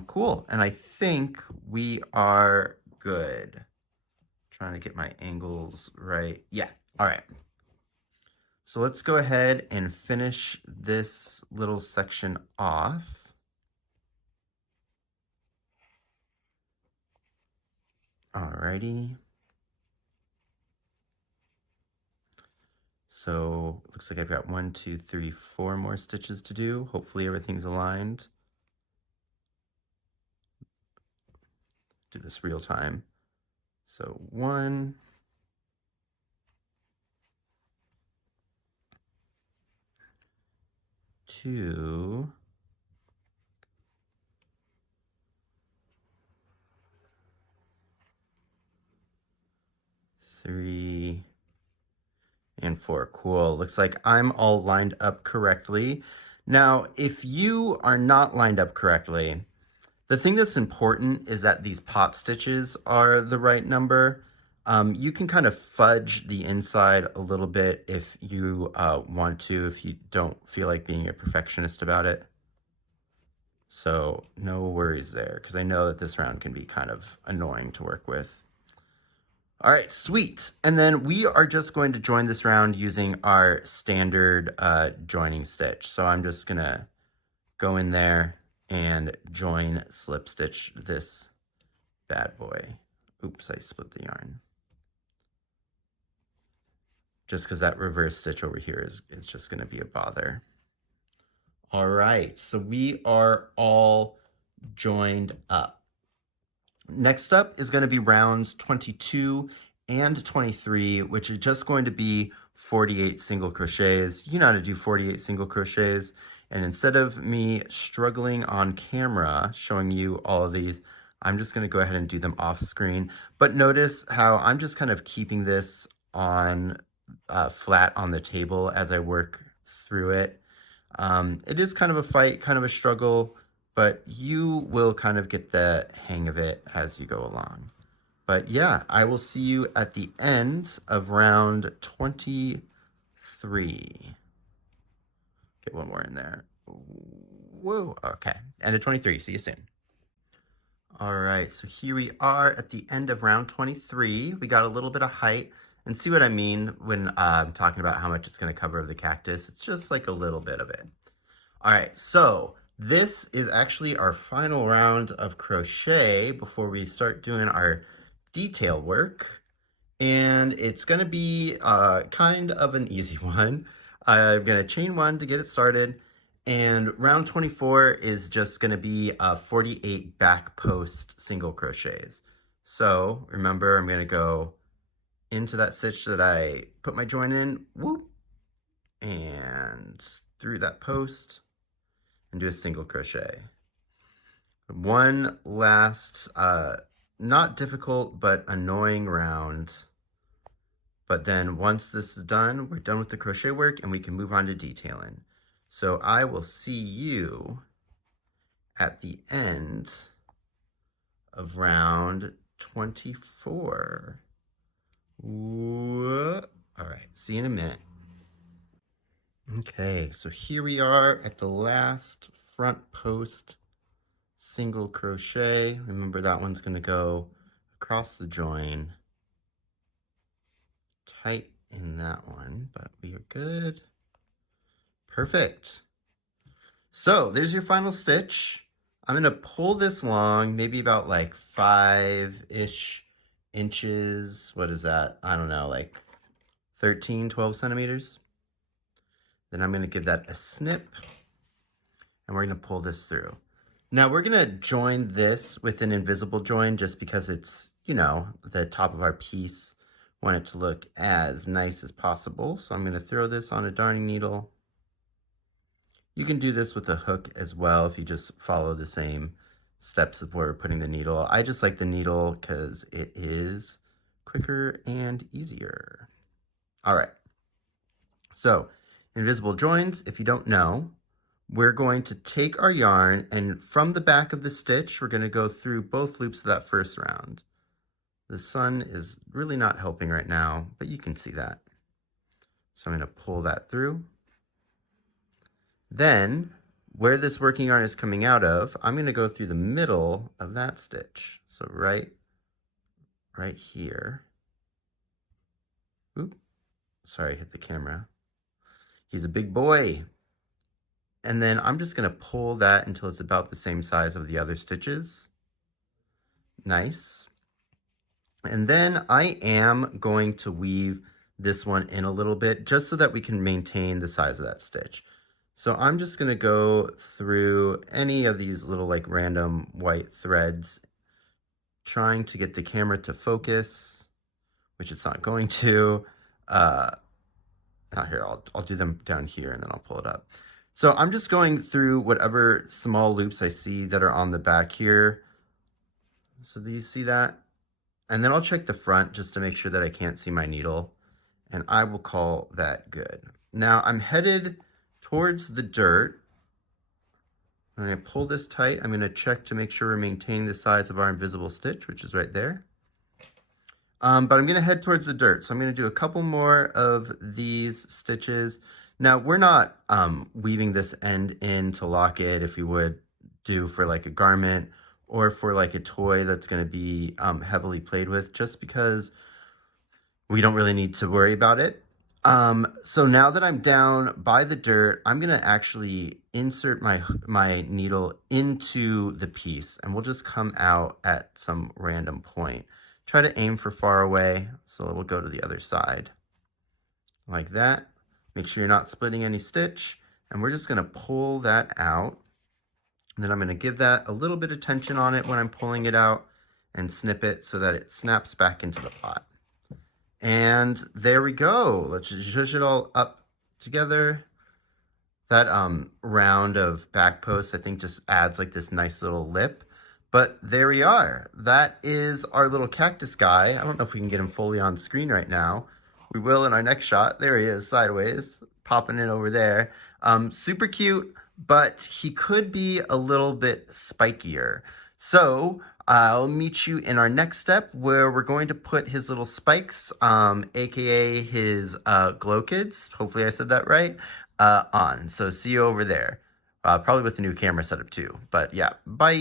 Cool. And I think we are good. Trying to get my angles right. Yeah. All right. So let's go ahead and finish this little section off. Alrighty. So it looks like I've got 1, 2, 3, 4 more stitches to do. Hopefully everything's aligned. Do this real time. So 1, 2, 3, and 4. Cool. Looks like I'm all lined up correctly. Now, if you are not lined up correctly, the thing that's important is that these pot stitches are the right number. You can kind of fudge the inside a little bit if you want to, if you don't feel like being a perfectionist about it. So no worries there, because I know that this round can be kind of annoying to work with. All right, sweet. And then we are just going to join this round using our standard joining stitch. So I'm just gonna go in there and join slip stitch this bad boy. Oops, I split the yarn. Just because that reverse stitch over here is just gonna be a bother. All right, so we are all joined up. Next up is going to be rounds 22 and 23, which are just going to be 48 single crochets. You know how to do 48 single crochets. And instead of me struggling on camera showing you all of these, I'm just going to go ahead and do them off screen. But notice how I'm just kind of keeping this on flat on the table as I work through it. It is kind of a fight, kind of a struggle, but you will kind of get the hang of it as you go along. But yeah, I will see you at the end of round 23. Get one more in there. Whoa, okay. End of 23, see you soon. All right, so here we are at the end of round 23. We got a little bit of height, and see what I mean when I'm talking about how much it's gonna cover the cactus. It's just like a little bit of it. All right, so this is actually our final round of crochet before we start doing our detail work. And it's gonna be kind of an easy one. I'm gonna chain 1 to get it started. And round 24 is just gonna be 48 back post single crochets. So remember, I'm gonna go into that stitch that I put my join in, whoop, and through that post and do a single crochet. One last, not difficult, but annoying round. But then once this is done, we're done with the crochet work and we can move on to detailing. So I will see you at the end of round 24. All right, see you in a minute. Okay, so here we are at the last front post single crochet. Remember that one's going to go across the join. Tight in that one, but we are good. Perfect. So there's your final stitch. I'm going to pull this long, maybe about like 5-ish inches. What is that? I don't know, like 13, 12 centimeters. Then I'm going to give that a snip and we're going to pull this through. Now we're going to join this with an invisible join just because it's, you know, the top of our piece. Want it to look as nice as possible. So I'm going to throw this on a darning needle. You can do this with a hook as well if you just follow the same steps of where we're putting the needle. I just like the needle because it is quicker and easier. All right. So invisible joins, if you don't know, we're going to take our yarn and from the back of the stitch, we're going to go through both loops of that first round. The sun is really not helping right now, but you can see that. So I'm going to pull that through. Then, where this working yarn is coming out of, I'm going to go through the middle of that stitch. So right here. Oop, sorry, I hit the camera. He's a big boy. And then I'm just going to pull that until it's about the same size of the other stitches. Nice. And then I am going to weave this one in a little bit just so that we can maintain the size of that stitch. So I'm just going to go through any of these little like random white threads, trying to get the camera to focus, which it's not going to. Out here, I'll do them down here and then I'll pull it up. So I'm just going through whatever small loops I see that are on the back here. So do you see that? And then I'll check the front just to make sure that I can't see my needle. And I will call that good. Now I'm headed towards the dirt. I'm going to pull this tight. I'm going to check to make sure we're maintaining the size of our invisible stitch, which is right there. But I'm going to head towards the dirt. So I'm going to do a couple more of these stitches. Now we're not weaving this end in to lock it if you would do for like a garment or for like a toy that's going to be heavily played with, just because we don't really need to worry about it. So now that I'm down by the dirt, I'm going to actually insert my needle into the piece and we'll just come out at some random point. Try to aim for far away. So we'll go to the other side like that. Make sure you're not splitting any stitch, and we're just going to pull that out. And then I'm going to give that a little bit of tension on it when I'm pulling it out and snip it so that it snaps back into the pot. And there we go. Let's just zhuzh it all up together. That round of back posts, I think, just adds like this nice little lip. But there we are. That is our little cactus guy. I don't know if we can get him fully on screen right now. We will in our next shot. There he is, sideways, popping in over there. Super cute, but he could be a little bit spikier. So I'll meet you in our next step where we're going to put his little spikes, aka his glochids, hopefully I said that right, on. So see you over there. Probably with the new camera setup too. But yeah, bye.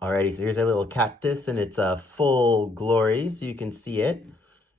Alrighty, so here's our little cactus in its full glory, so you can see it.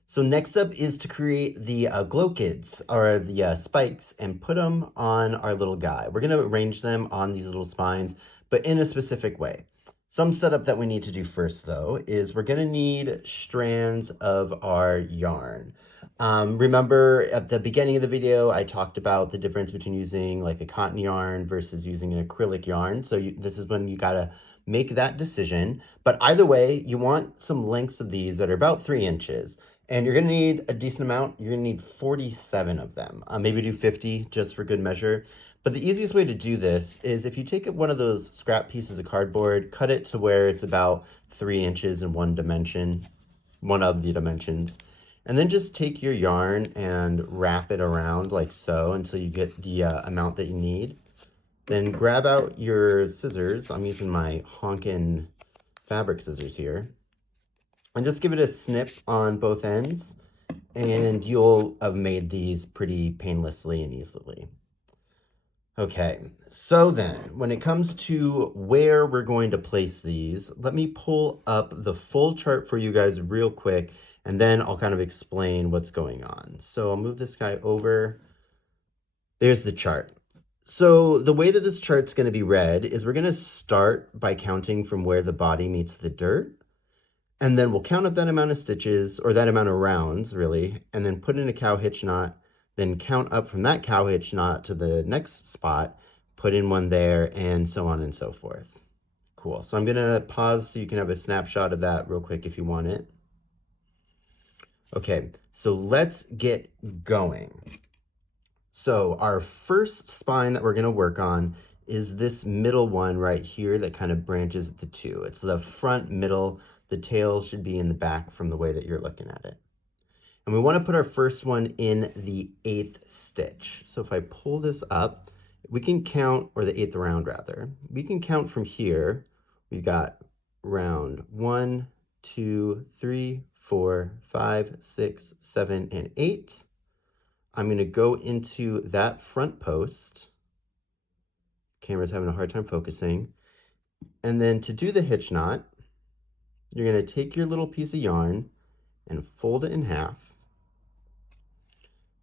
So next up is to create the glochids, or the spikes, and put them on our little guy. We're going to arrange them on these little spines, but in a specific way. Some setup that we need to do first, though, is we're going to need strands of our yarn. Remember at the beginning of the video, I talked about the difference between using like a cotton yarn versus using an acrylic yarn. So this is when you got to make that decision. But either way, you want some lengths of these that are about 3 inches. And you're gonna need a decent amount. You're gonna need 47 of them. Maybe do 50 just for good measure. But the easiest way to do this is if you take one of those scrap pieces of cardboard, cut it to where it's about 3 inches in one dimension, one of the dimensions, and then just take your yarn and wrap it around like so until you get the amount that you need. Then grab out your scissors. I'm using my honkin' fabric scissors here. And just give it a snip on both ends, and you'll have made these pretty painlessly and easily. Okay, so then when it comes to where we're going to place these, let me pull up the full chart for you guys real quick, and then I'll kind of explain what's going on. So I'll move this guy over. There's the chart. So the way that this chart's going to be read is we're going to start by counting from where the body meets the dirt. And then we'll count up that amount of stitches, or that amount of rounds, really, and then put in a cow hitch knot, then count up from that cow hitch knot to the next spot, put in one there, and so on and so forth. Cool. So I'm going to pause so you can have a snapshot of that real quick if you want it. Okay, so let's get going. So our first spine that we're going to work on is this middle one right here that kind of branches at the two. It's the front middle. The tail should be in the back from the way that you're looking at it. And we want to put our first one in the 8th stitch. So if I pull this up, we can count, or the 8th round rather, we can count from here. We've got round 1, 2, 3, 4, 5, 6, 7, and 8. I'm going to go into that front post. Camera's having a hard time focusing. And then to do the hitch knot, you're going to take your little piece of yarn and fold it in half.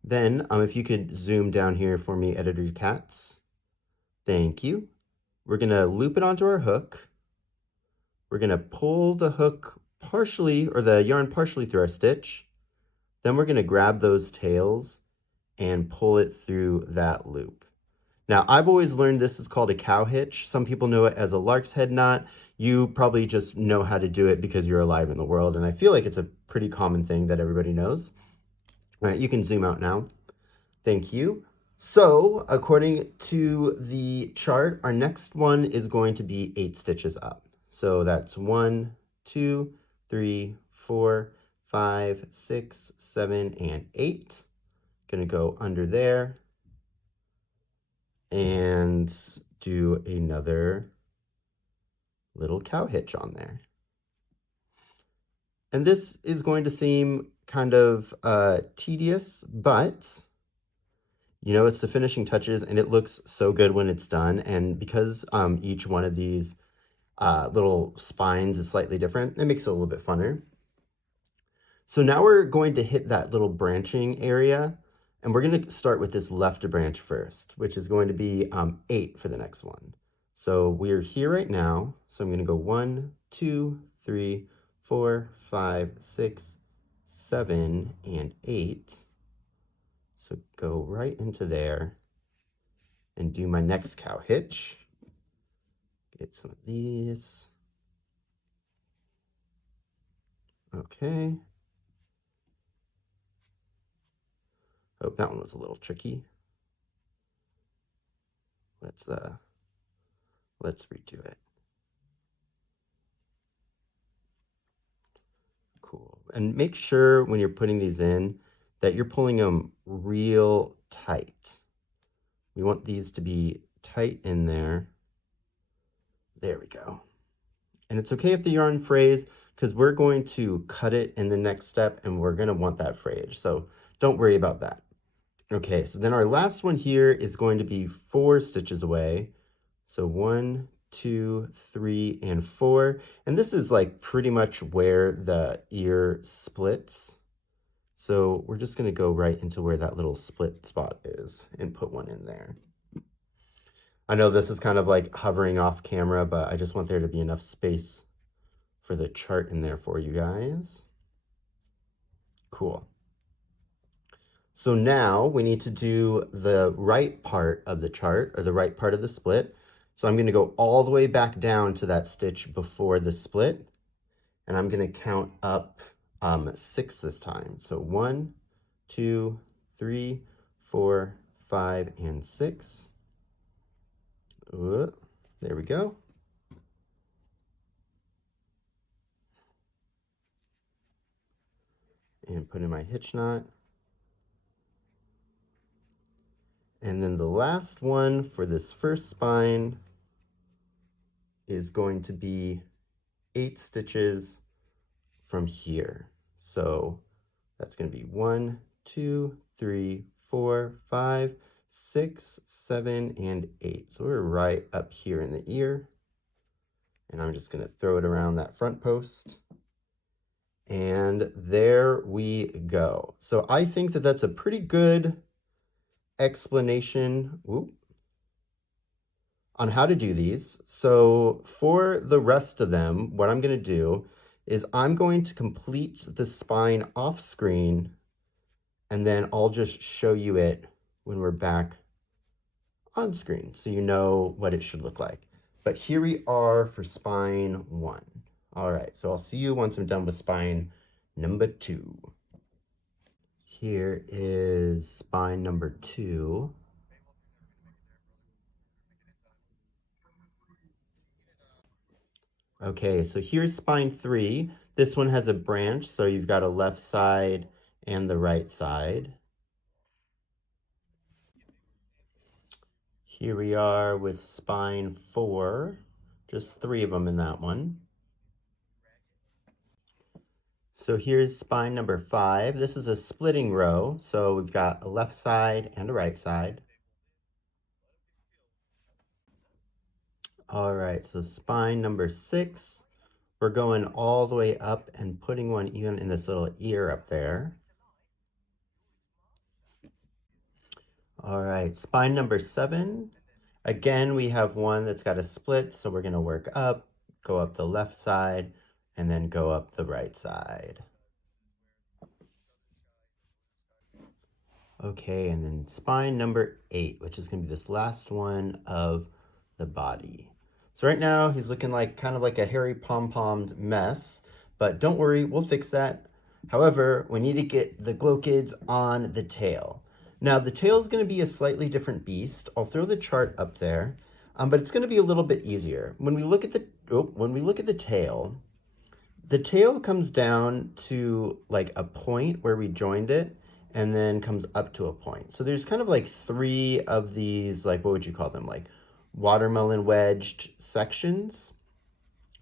Then, if you could zoom down here for me, Editor Cats. Thank you. We're going to loop it onto our hook. We're going to pull the hook partially, or the yarn partially through our stitch. Then we're going to grab those tails and pull it through that loop. Now, I've always learned this is called a cow hitch. Some people know it as a lark's head knot. You probably just know how to do it because you're alive in the world, and I feel like it's a pretty common thing that everybody knows. All right, you can zoom out now. Thank you. So, according to the chart, our next one is going to be 8 stitches up. So that's 1, 2, 3, 4, 5, 6, 7, and 8. Gonna go under there and do another little cow hitch on there. And this is going to seem kind of tedious, but you know, it's the finishing touches and it looks so good when it's done. And because each one of these little spines is slightly different, it makes it a little bit funner. So now we're going to hit that little branching area, and we're going to start with this left branch first, which is going to be 8 for the next one. So we're here right now. So I'm going to go 1, 2, 3, 4, 5, 6, 7, and 8. So go right into there and do my next cow hitch. Get some of these. Okay. Oh, that one was a little tricky. Let's redo it. Cool. And make sure when you're putting these in that you're pulling them real tight. We want these to be tight in there. There we go. And it's okay if the yarn frays, because we're going to cut it in the next step and we're going to want that frayage. So don't worry about that. Okay, so then our last one here is going to be 4 stitches away. So 1, 2, 3, and 4. And this is like pretty much where the ear splits. So we're just going to go right into where that little split spot is and put one in there. I know this is kind of like hovering off camera, but I just want there to be enough space for the chart in there for you guys. Cool. So now we need to do the right part of the chart, or the right part of the split. So I'm going to go all the way back down to that stitch before the split, and I'm going to count up 6 this time. So 1, 2, 3, 4, 5, and 6. There we go. And put in my hitch knot. And then the last one for this first spine is going to be 8 stitches from here. So that's going to be 1, 2, 3, 4, 5, 6, 7, and 8. So we're right up here in the ear. And I'm just going to throw it around that front post. And there we go. So I think that that's a pretty good explanation on how to do these. So for the rest of them, what I'm going to do is I'm going to complete the spine off screen, and then I'll just show you it when we're back on screen so you know what it should look like. But here we are for spine 1. All right, so I'll see you once I'm done with spine number 2. Here is spine number 2. Okay, so here's spine 3. This one has a branch, so you've got a left side and the right side. Here we are with spine 4, just 3 of them in that one. So here's spine number 5. This is a splitting row, so we've got a left side and a right side. All right, so spine number 6, we're going all the way up and putting one even in this little ear up there. All right, spine number 7. Again, we have one that's got a split, so we're gonna work up, go up the left side, and then go up the right side. Okay, and then spine number 8, which is gonna be this last one of the body. So right now he's looking like kind of like a hairy pom-pommed mess, but don't worry, we'll fix that. However, we need to get the glochids on the tail. Now the tail is going to be a slightly different beast. I'll throw the chart up there, but it's going to be a little bit easier. When we look at the tail comes down to like a point where we joined it, and then comes up to a point. So there's kind of like 3 of these, like, what would you call them? Like watermelon wedged sections.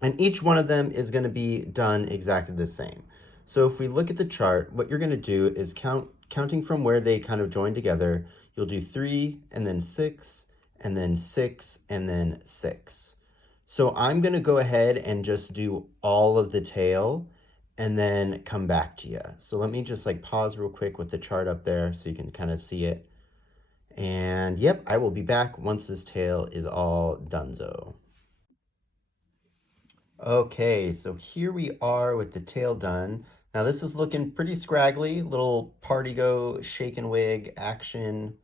And each one of them is going to be done exactly the same. So if we look at the chart, what you're going to do is counting from where they kind of join together. You'll do 3, and then 6, and then 6, and then 6. So I'm going to go ahead and just do all of the tail and then come back to you. So let me just like pause real quick with the chart up there so you can kind of see it. And yep, I will be back once this tail is all donezo. Okay, so here we are with the tail done. Now this is looking pretty scraggly, little party go shake and wig action,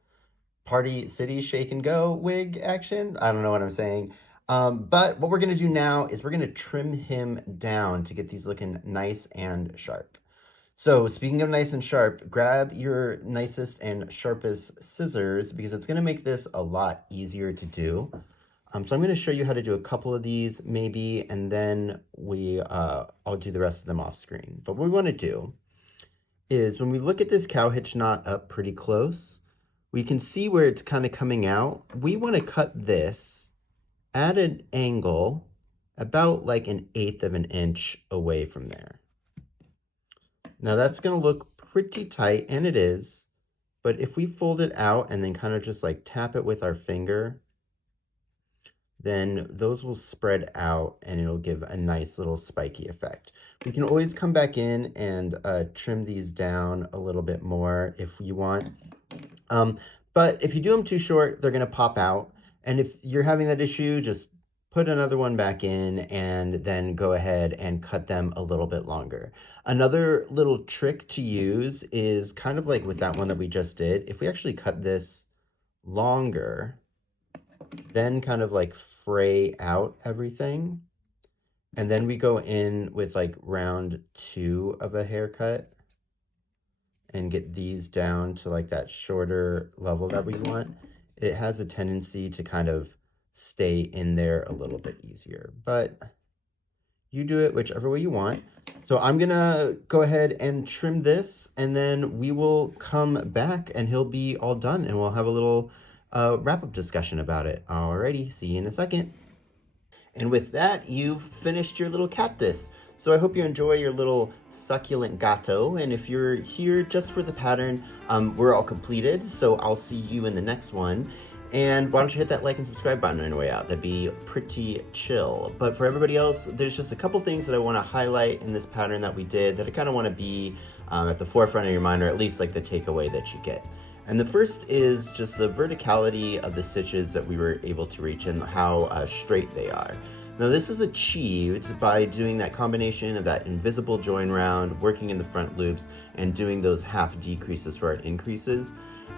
party city shake and go wig action. I don't know what I'm saying. But what we're gonna do now is we're gonna trim him down to get these looking nice and sharp. So speaking of nice and sharp, grab your nicest and sharpest scissors because it's gonna make this a lot easier to do. So I'm going to show you how to do a couple of these maybe, and then I'll do the rest of them off screen. But what we want to do is when we look at this cow hitch knot up pretty close, we can see where it's kind of coming out. We want to cut this at an angle about like 1/8 of an inch away from there. Now that's going to look pretty tight, and it is, but if we fold it out and then kind of just like tap it with our finger, then those will spread out and it'll give a nice little spiky effect. We can always come back in and trim these down a little bit more if you want. But if you do them too short, they're gonna pop out. And if you're having that issue, just put another one back in and then go ahead and cut them a little bit longer. Another little trick to use is kind of like with that one that we just did. If we actually cut this longer, then kind of like fray out everything, And then we go in with like round 2 of a haircut and get these down to like that shorter level that we want. It has a tendency to kind of stay in there a little bit easier, but you do it whichever way you want. So I'm gonna go ahead and trim this, and then we will come back and he'll be all done, and we'll have a little wrap-up discussion about it. Alrighty, see you in a second. And with that, you've finished your little cactus. So I hope you enjoy your little succulent gatto. And if you're here just for the pattern, we're all completed. So I'll see you in the next one. And why don't you hit that like and subscribe button on your way out? That'd be pretty chill. But for everybody else, there's just a couple things that I want to highlight in this pattern that we did that I kind of want to be at the forefront of your mind, or at least like the takeaway that you get. And the first is just the verticality of the stitches that we were able to reach and how straight they are. Now this is achieved by doing that combination of that invisible join round, working in the front loops, and doing those half decreases for our increases.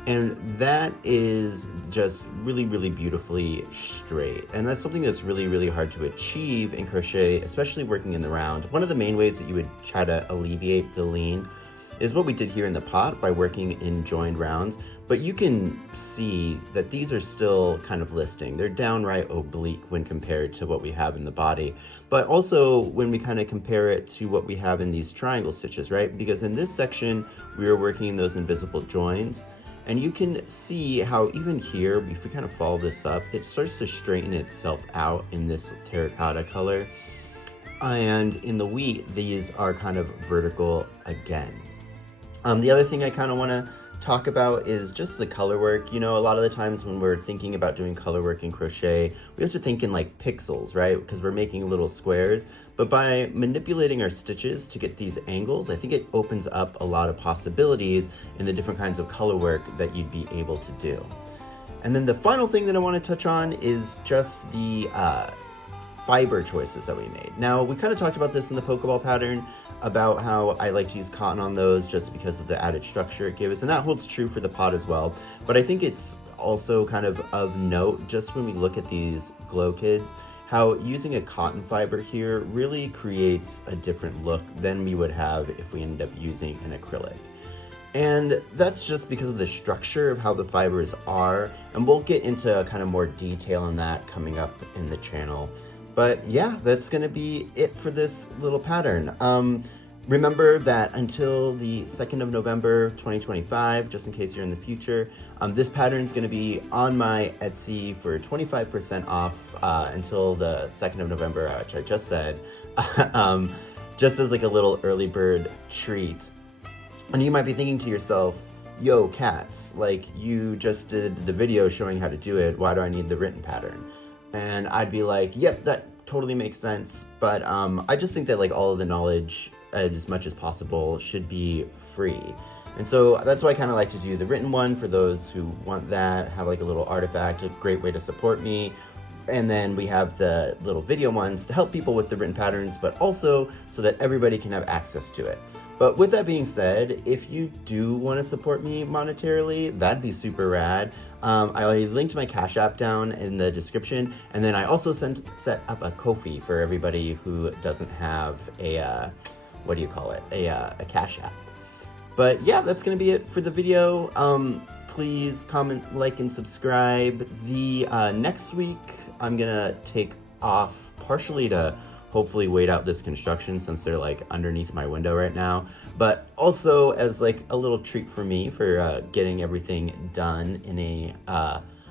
And that is just really, really beautifully straight. And that's something that's really, really hard to achieve in crochet, especially working in the round. One of the main ways that you would try to alleviate the lean is what we did here in the pot by working in joined rounds, but you can see that these are still kind of listing. They're downright oblique when compared to what we have in the body, but also when we kind of compare it to what we have in these triangle stitches, right? Because in this section, we are working those invisible joins, and you can see how even here, if we kind of follow this up, it starts to straighten itself out in this terracotta color. And in the wheat, these are kind of vertical again. The other thing I kind of want to talk about is just the color work. You know, a lot of the times when we're thinking about doing color work in crochet, we have to think in like pixels, right? Because we're making little squares. But by manipulating our stitches to get these angles, I think it opens up a lot of possibilities in the different kinds of color work that you'd be able to do. And then the final thing that I want to touch on is just the fiber choices that we made. Now, we kind of talked about this in the Pokeball pattern, about how I like to use cotton on those just because of the added structure it gives, and that holds true for the pot as well. But I think it's also kind of note, just when we look at these glochids, how using a cotton fiber here really creates a different look than we would have if we ended up using an acrylic. And that's just because of the structure of how the fibers are, and we'll get into kind of more detail on that coming up in the channel. But yeah, that's gonna be it for this little pattern. Remember that until the 2nd of November, 2025, just in case you're in the future, this pattern is gonna be on my Etsy for 25% off until the 2nd of November, which I just said, just as like a little early bird treat. And you might be thinking to yourself, yo, Cats, like you just did the video showing how to do it, why do I need the written pattern? And I'd be like, yep, that totally makes sense. But I just think that like all of the knowledge, as much as possible, should be free. And so that's why I kind of like to do the written one for those who want that, have like a little artifact, a great way to support me. And then we have the little video ones to help people with the written patterns, but also so that everybody can have access to it. But with that being said, if you do want to support me monetarily, that'd be super rad. I linked my Cash App down in the description, and then I also set up a Ko-fi for everybody who doesn't have a, what do you call it, a Cash App. But yeah, that's going to be it for the video. Please comment, like, and subscribe. The next week, I'm going to take off partially to hopefully wait out this construction since they're like underneath my window right now, but also as like a little treat for me for getting everything done in a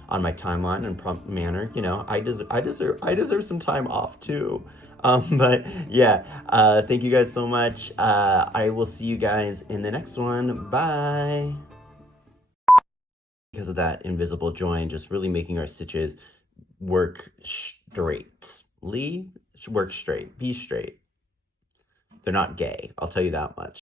on my timeline and prompt manner. You know, I deserve some time off too. But yeah, thank you guys so much. I will see you guys in the next one. Bye. Because of that invisible join, just really making our stitches work straightly. Work straight, be straight. They're not gay, I'll tell you that much.